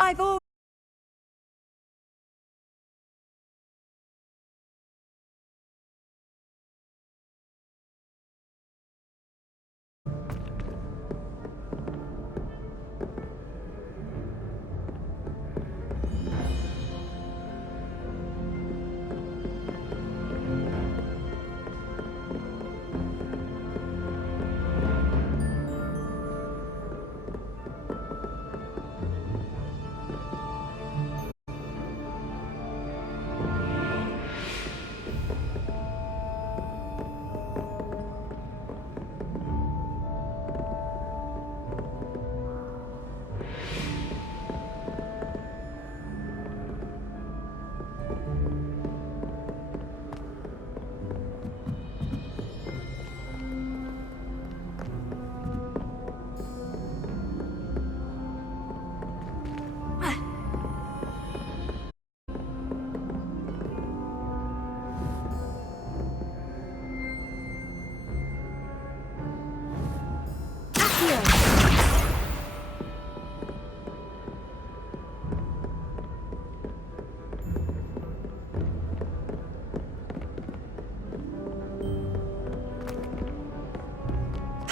I've all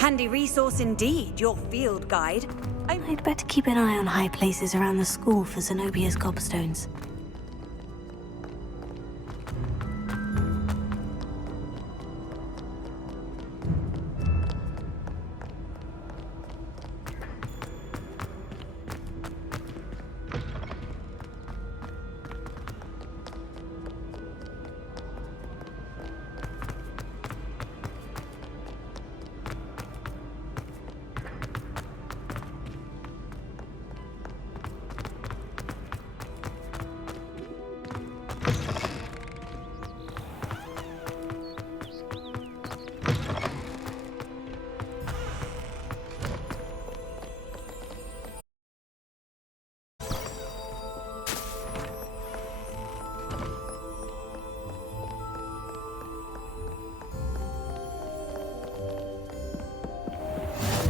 Handy resource indeed, your field guide. I'd better keep an eye on high places around the school for Zenobia's gobstones.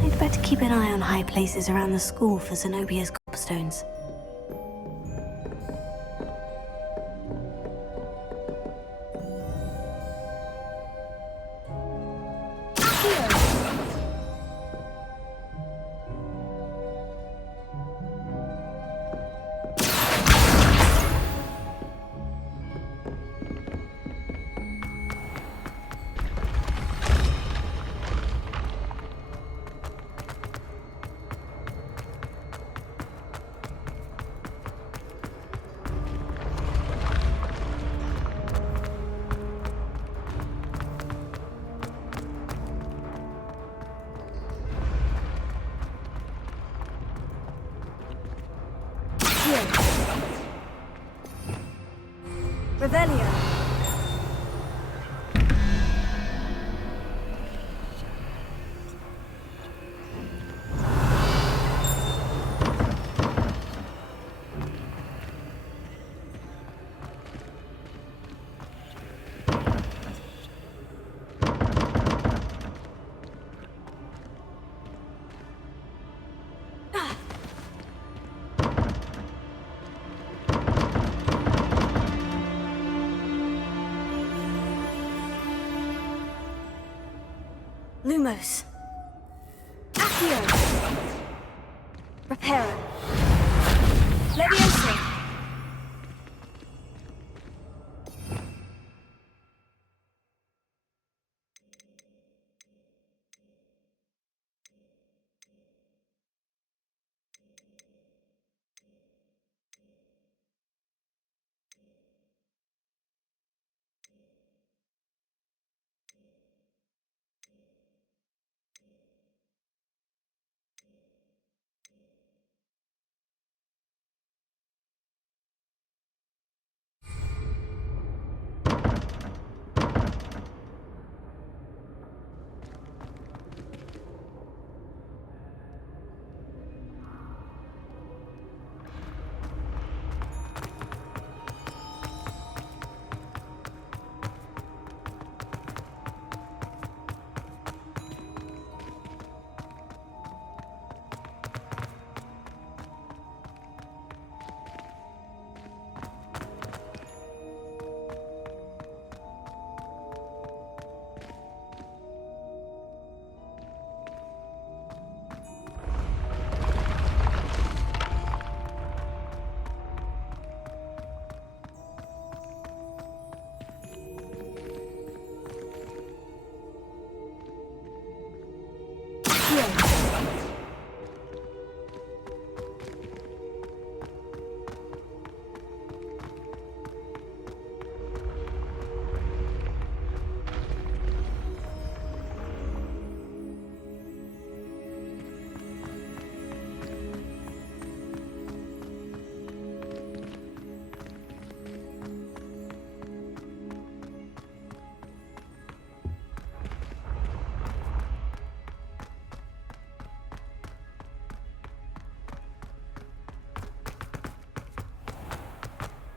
I'd better keep an eye on high places around the school for Zenobia's gobstones. Revelio. Lumos. Accio. Reparo. Leviosa.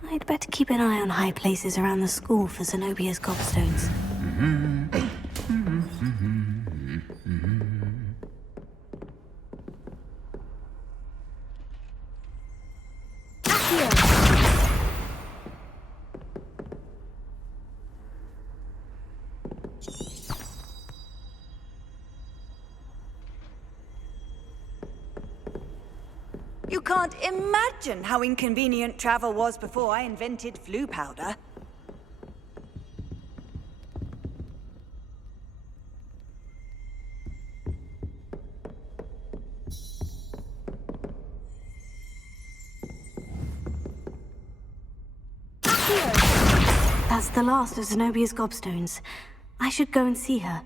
I'd better keep an eye on high places around the school for Zenobia's gobstones. You can't imagine how inconvenient travel was before I invented flu powder. That's the last of Zenobia's gobstones. I should go and see her.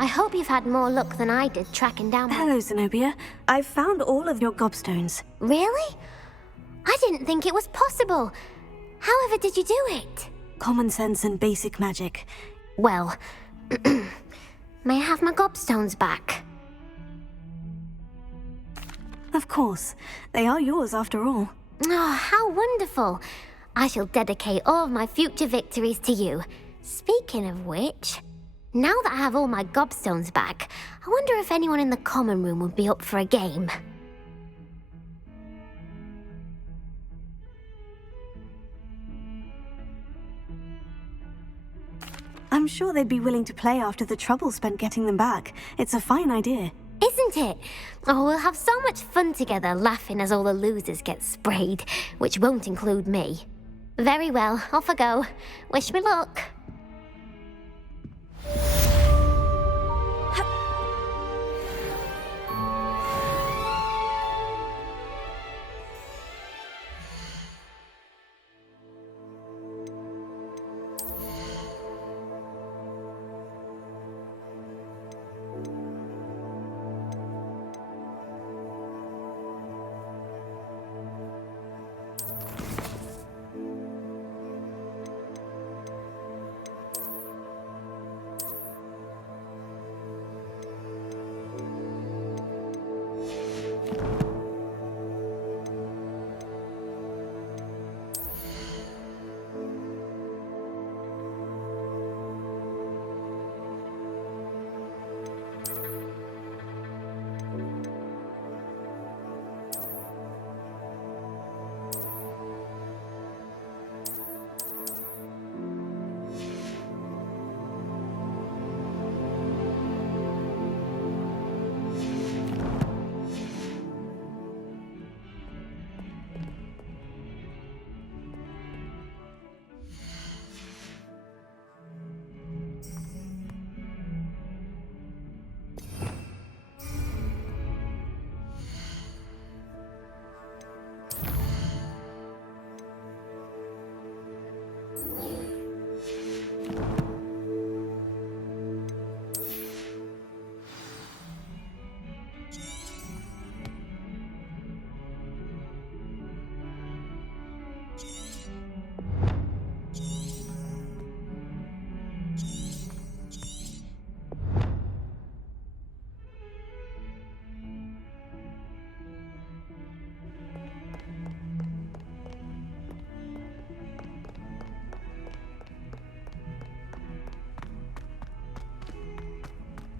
I hope you've had more luck than I did tracking down Hello, Zenobia. I've found all of your gobstones. Really? I didn't think it was possible. However did you do it? Common sense and basic magic. Well, may I have my gobstones back? Of course. They are yours after all. Oh, how wonderful. I shall dedicate all of my future victories to you. Speaking of which, now that I have all my gobstones back, I wonder if anyone in the common room would be up for a game. I'm sure they'd be willing to play after the trouble spent getting them back. It's a fine idea. Isn't it? Oh, we'll have so much fun together laughing as all the losers get sprayed, which won't include me. Very well, off I go. Wish me luck.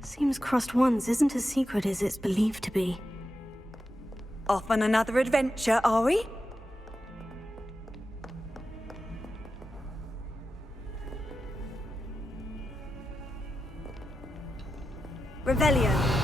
Seems crossed wands isn't as secret as it's believed to be. Off on another adventure, are we? Revelio.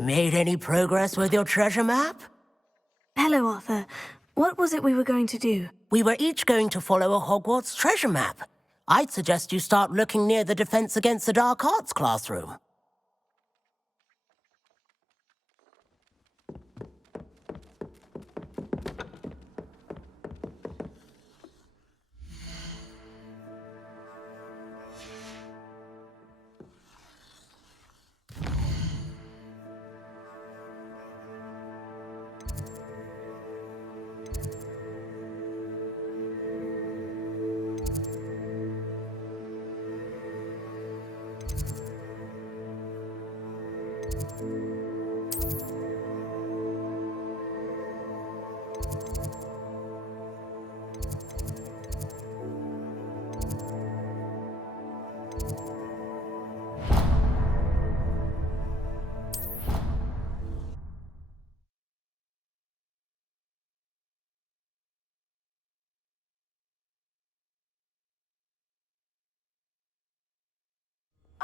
Made any progress with your treasure map? Hello, Arthur. What was it we were going to do? We were each going to follow a Hogwarts treasure map. I'd suggest you start looking near the Defense Against the Dark Arts classroom.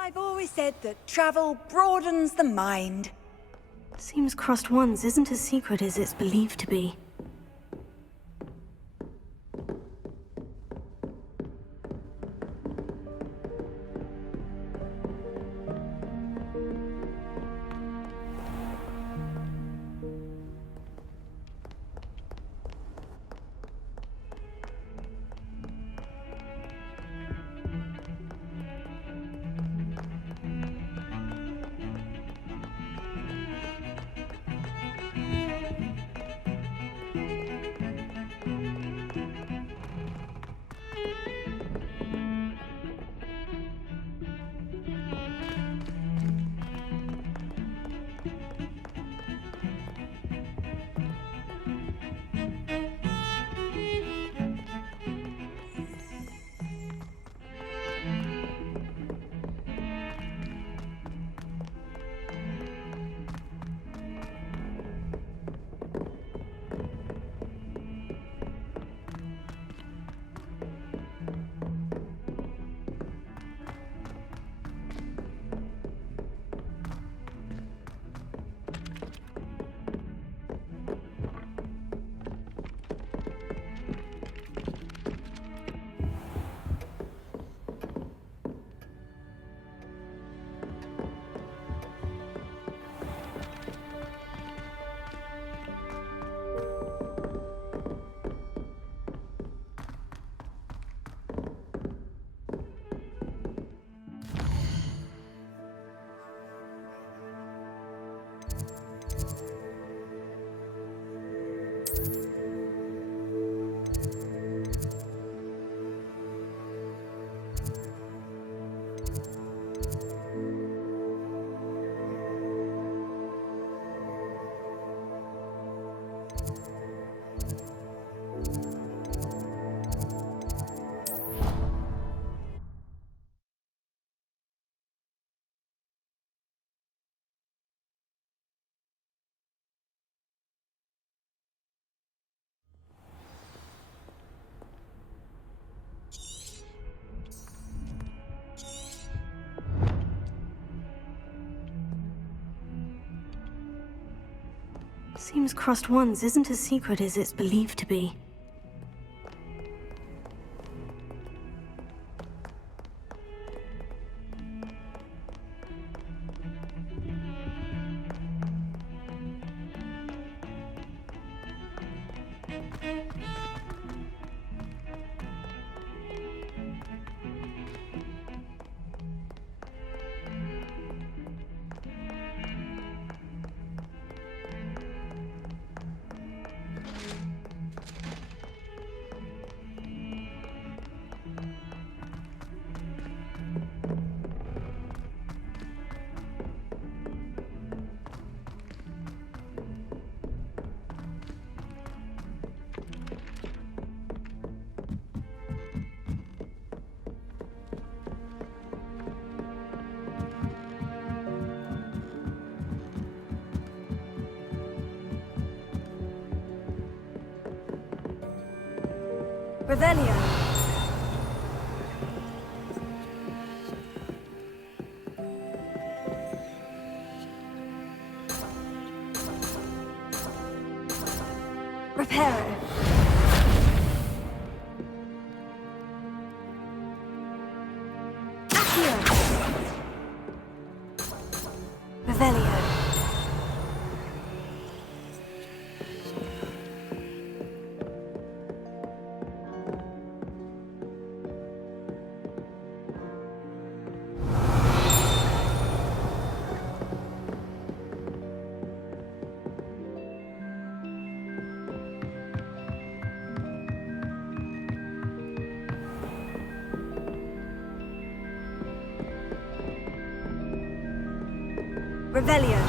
I've always said that travel broadens the mind. Seems crossed wands isn't as secret as it's believed to be. Seems Crossed Wands isn't as secret as it's believed to be. Revelio. Reparo. Accio. Revelio. Revelio.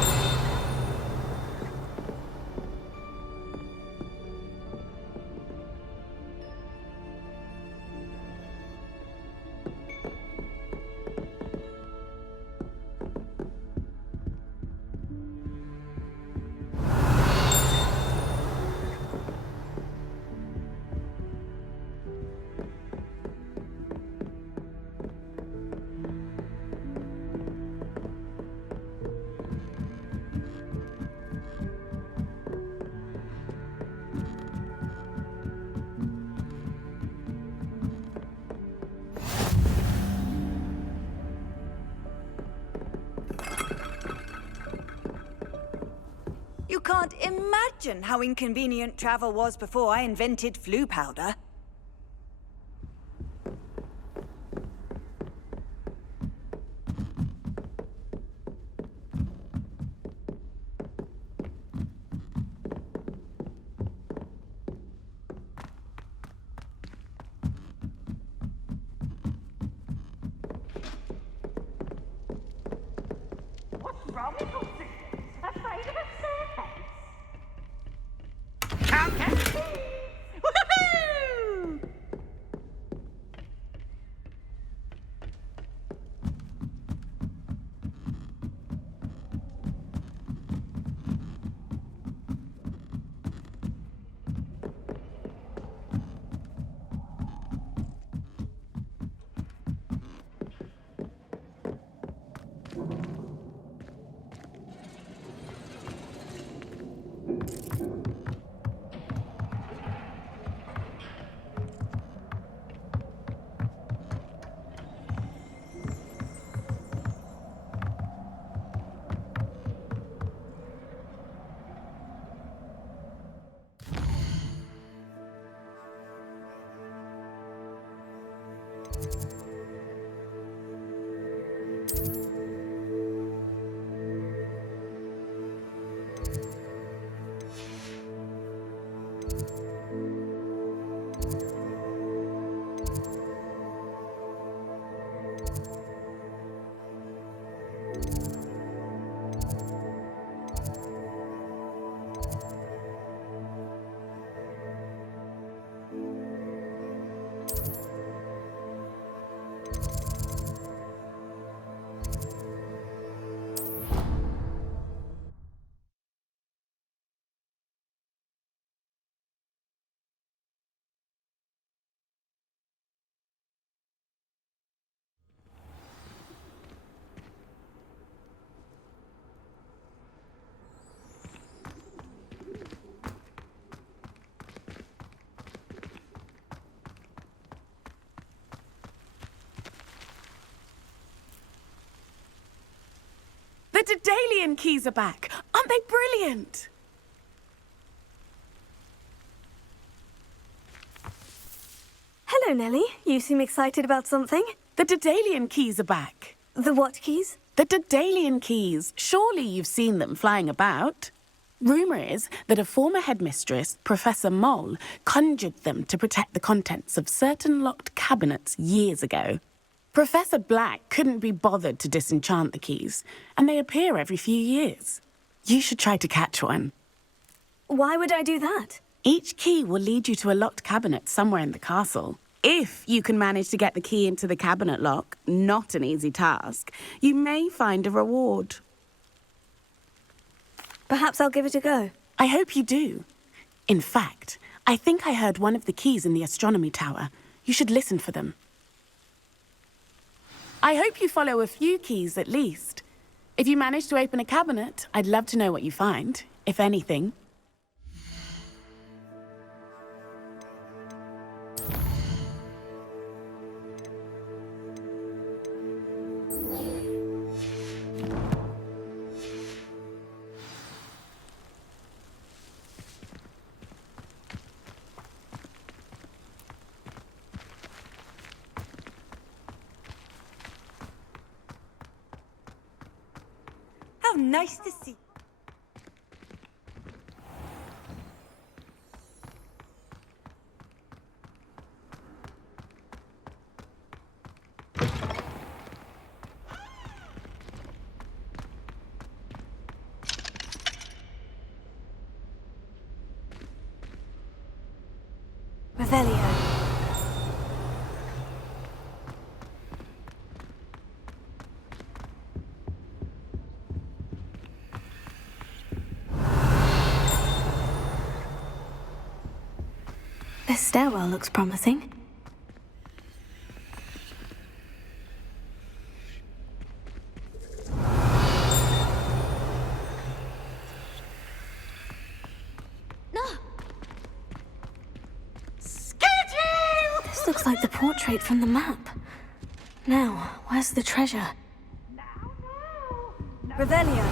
You can't imagine how inconvenient travel was before I invented flu powder. What's wrong with your sisters? Afraid of a staircase? Woohoo! Daedalian keys are back! Aren't they brilliant? Hello, Nellie. You seem excited about something. The Daedalian keys are back. The what keys? The Daedalian keys. Surely you've seen them flying about. Rumour is that a former headmistress, Professor Moll, conjured them to protect the contents of certain locked cabinets years ago. Professor Black couldn't be bothered to disenchant the keys, and they appear every few years. You should try to catch one. Why would I do that? Each key will lead you to a locked cabinet somewhere in the castle. If you can manage to get the key into the cabinet lock, not an easy task, you may find a reward. Perhaps I'll give it a go. I hope you do. In fact, I think I heard one of the keys in the astronomy tower. You should listen for them. I hope you follow a few keys at least. If you manage to open a cabinet, I'd love to know what you find, if anything. How nice to see. Revelio. This stairwell looks promising. This looks like the portrait from the map. Now, where's the treasure? Revelio.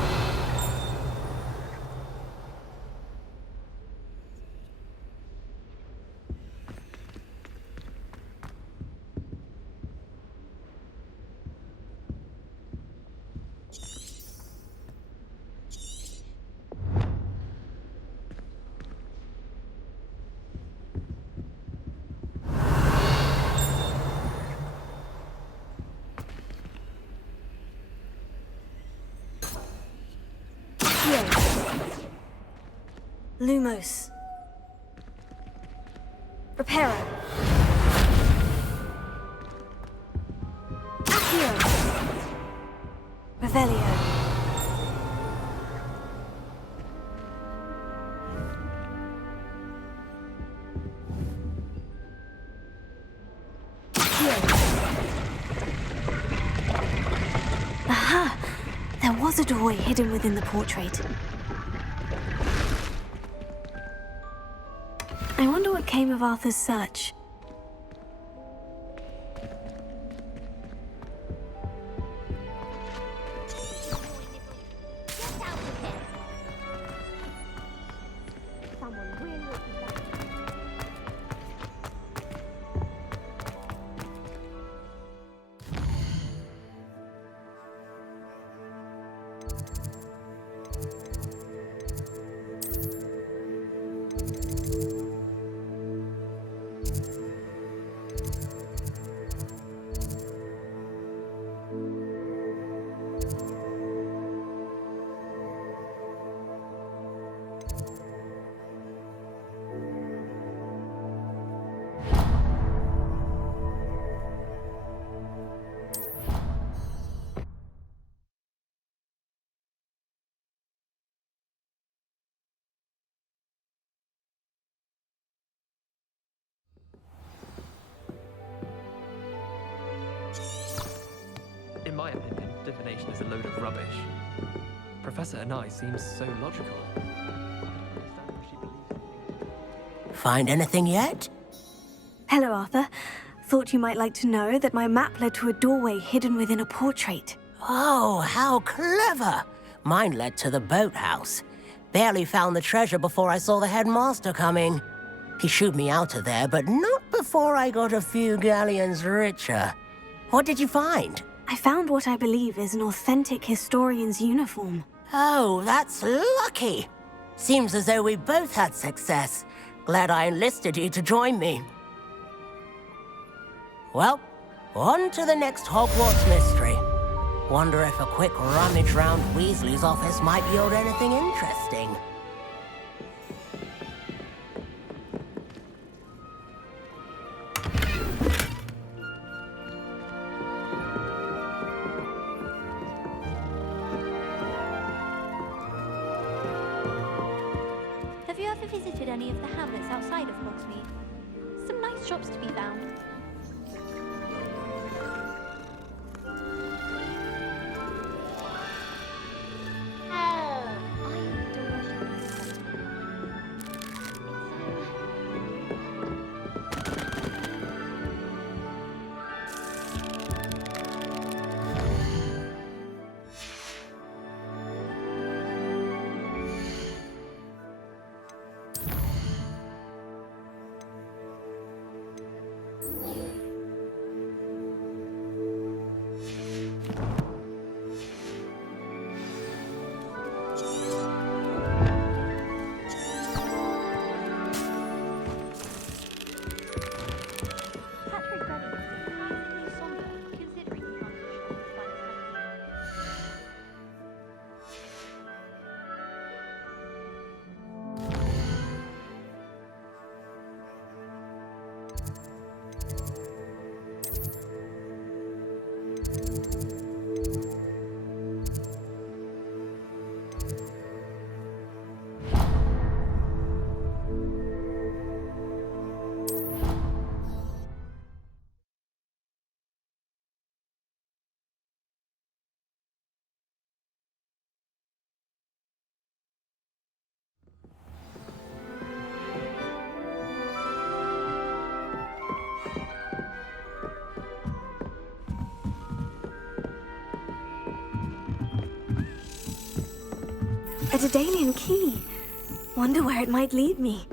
Lumos. Reparo. Accio. Revelio. Aha! There was a doorway hidden within the portrait. I wonder what came of Arthur's search. In my opinion, divination is a load of rubbish. Professor Anai seems so logical. Find anything yet? Hello, Arthur. Thought you might like to know that my map led to a doorway hidden within a portrait. Oh, how clever! Mine led to the boathouse. Barely found the treasure before I saw the headmaster coming. He shooed me out of there, but not before I got a few galleons richer. What did you find? I found what I believe is an authentic historian's uniform. Oh, that's lucky. Seems as though we both had success. Glad I enlisted you to join me. Well, on to the next Hogwarts mystery. Wonder if a quick rummage round Weasley's office might yield anything interesting. Have you ever visited any of the hamlets outside of Hogsmeade? Some nice shops to be found. A Daedalian key. Wonder where it might lead me.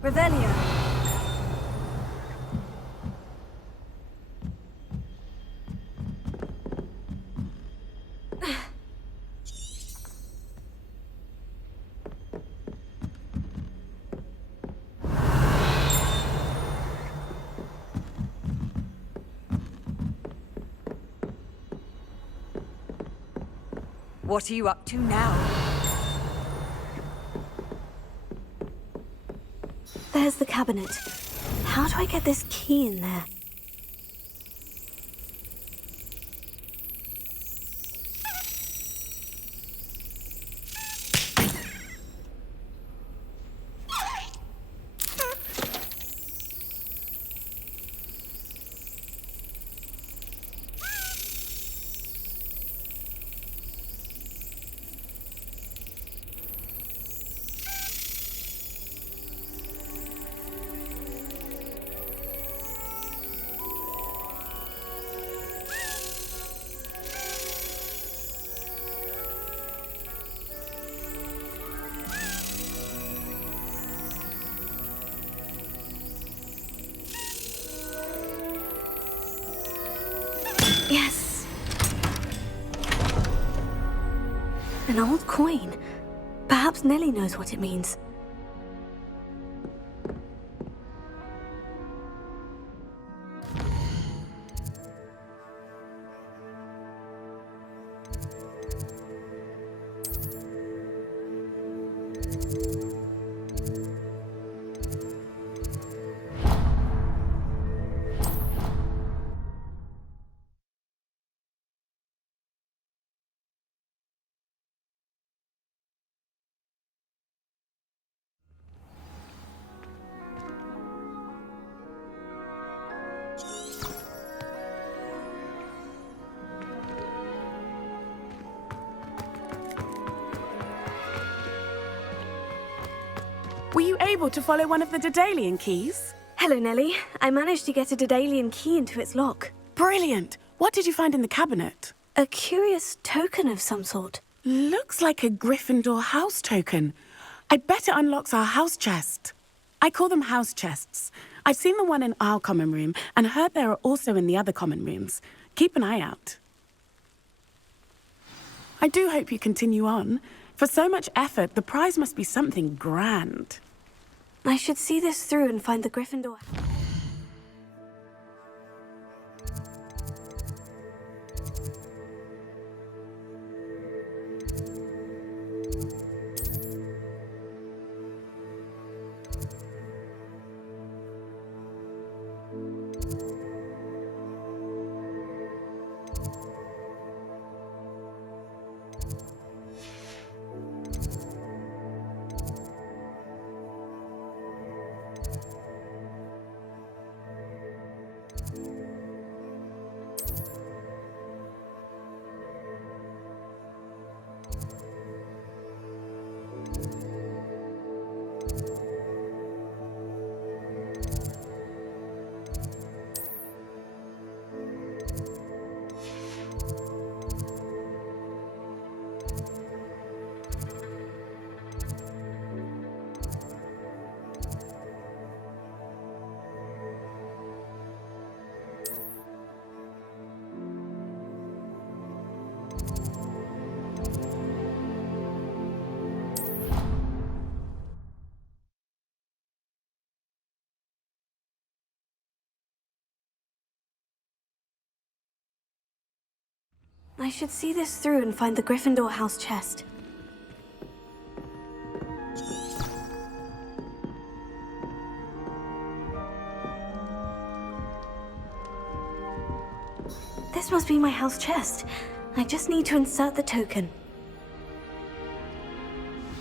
Revelio. What are you up to now? There's the cabinet. How do I get this key in there? coin. Perhaps Nellie knows what it means. Were you able to follow one of the Daedalian keys? Hello, Nellie. I managed to get a Daedalian key into its lock. Brilliant! What did you find in the cabinet? A curious token of some sort. Looks like a Gryffindor house token. I bet it unlocks our house chest. I call them house chests. I've seen the one in our common room and heard there are also in the other common rooms. Keep an eye out. I do hope you continue on. For so much effort, the prize must be something grand. I should see this through and find the Gryffindor. I should see this through and find the Gryffindor house chest. This must be my house chest. I just need to insert the token.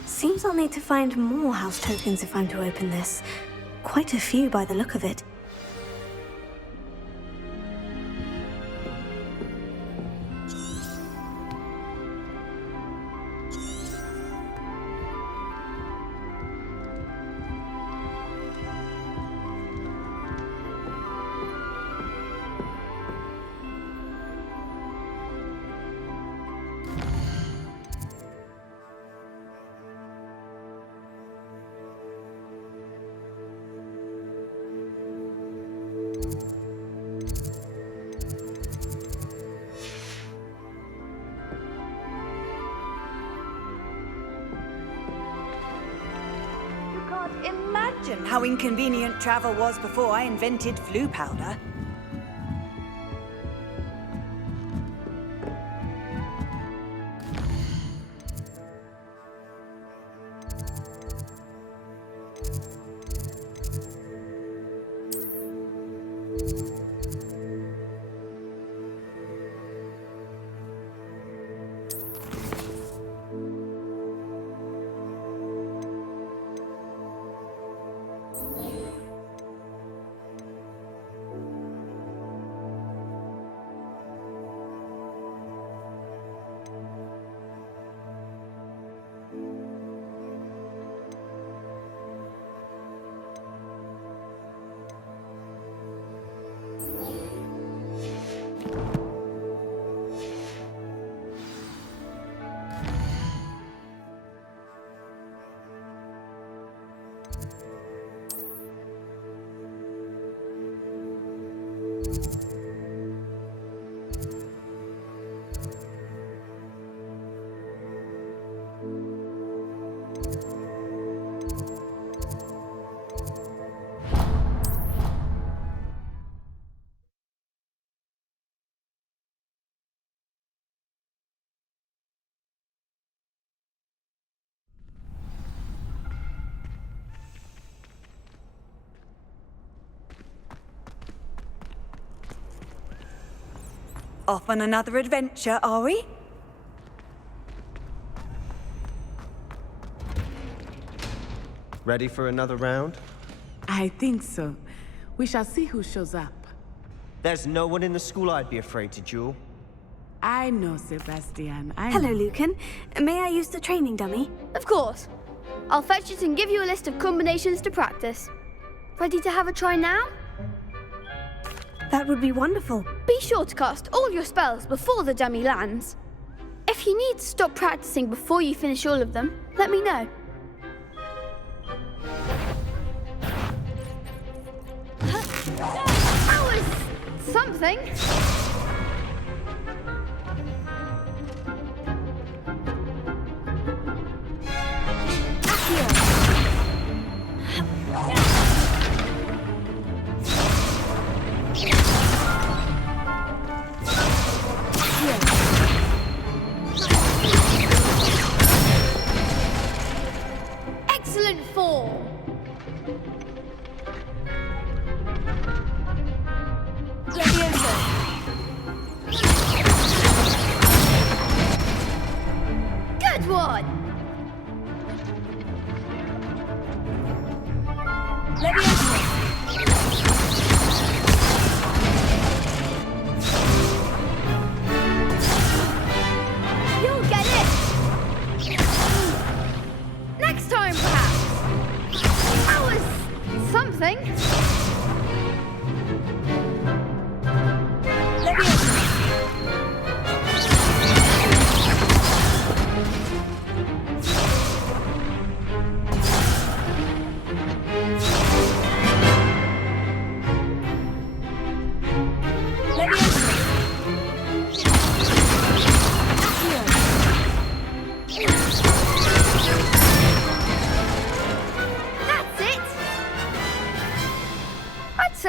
Seems I'll need to find more house tokens if I'm to open this. Quite a few by the look of it. Imagine how inconvenient travel was before I invented flu powder. Off on another adventure, are we? Ready for another round? I think so. We shall see who shows up. There's no one in the school I'd be afraid to duel. I know, Sebastian. Hello, Lucan. May I use the training dummy? Of course. I'll fetch it and give you a list of combinations to practice. Ready to have a try now? That would be wonderful. Be sure to cast all your spells before the dummy lands. If you need to stop practicing before you finish all of them, let me know. That was something. Excellent form. Good one. You'll get it. Next time, perhaps. That was something.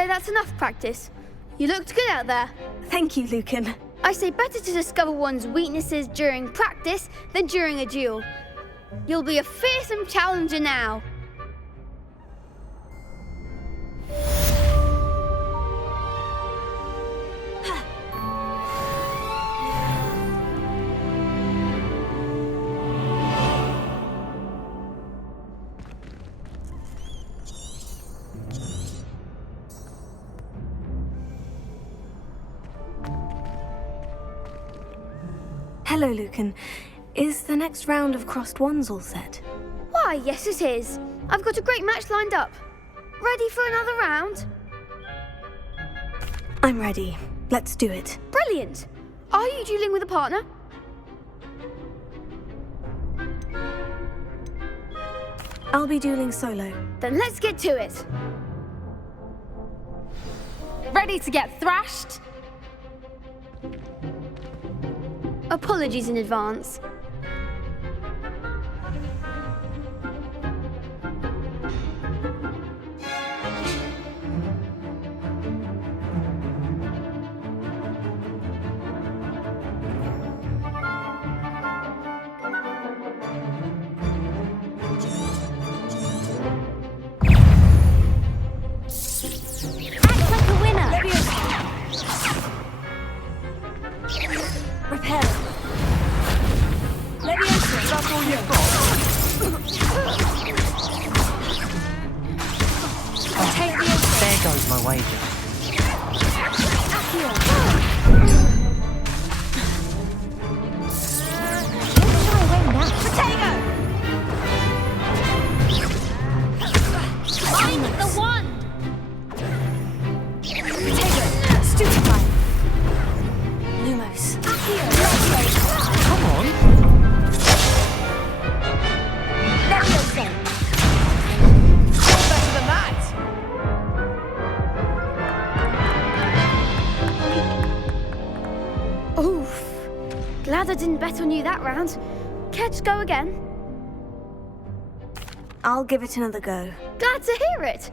That's enough practice. You looked good out there. Thank you, Lucan. I say better to discover one's weaknesses during practice than during a duel. You'll be a fearsome challenger now. Hello, Lucan. Is the next round of crossed wands all set? Why, yes it is. I've got a great match lined up. Ready for another round? I'm ready. Let's do it. Brilliant. Are you dueling with a partner? I'll be dueling solo. Then let's get to it. Ready to get thrashed? Apologies in advance. Glad I didn't bet on you that round. Care to go again? I'll give it another go. Glad to hear it!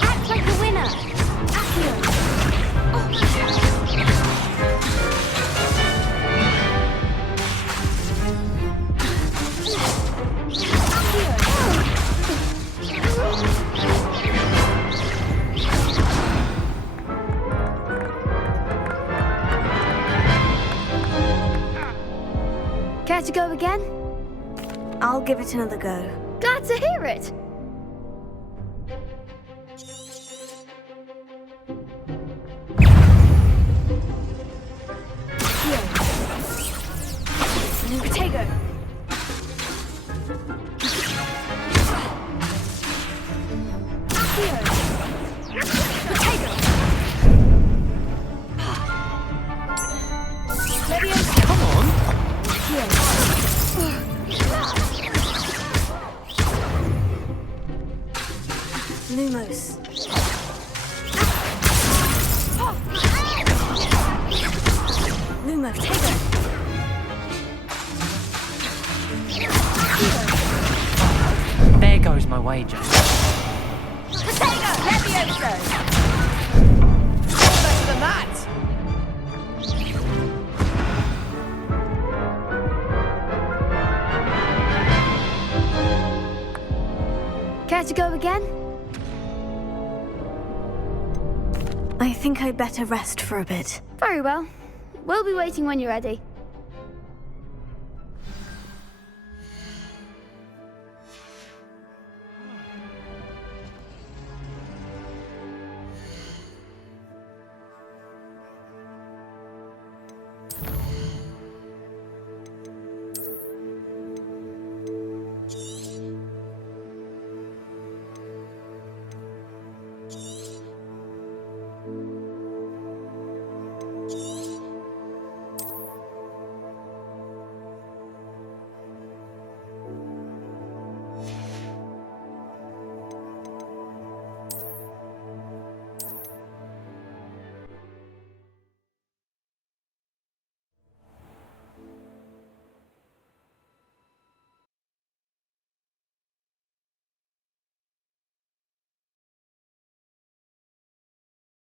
Act like a winner! Care to go again? I'll give it another go. Glad to hear it! Potato! Come on! Lumos. Lumo, potato! There goes my wager. Potato! Levioso! Better than that! Care to go again? I think I'd better rest for a bit. Very well. We'll be waiting when you're ready.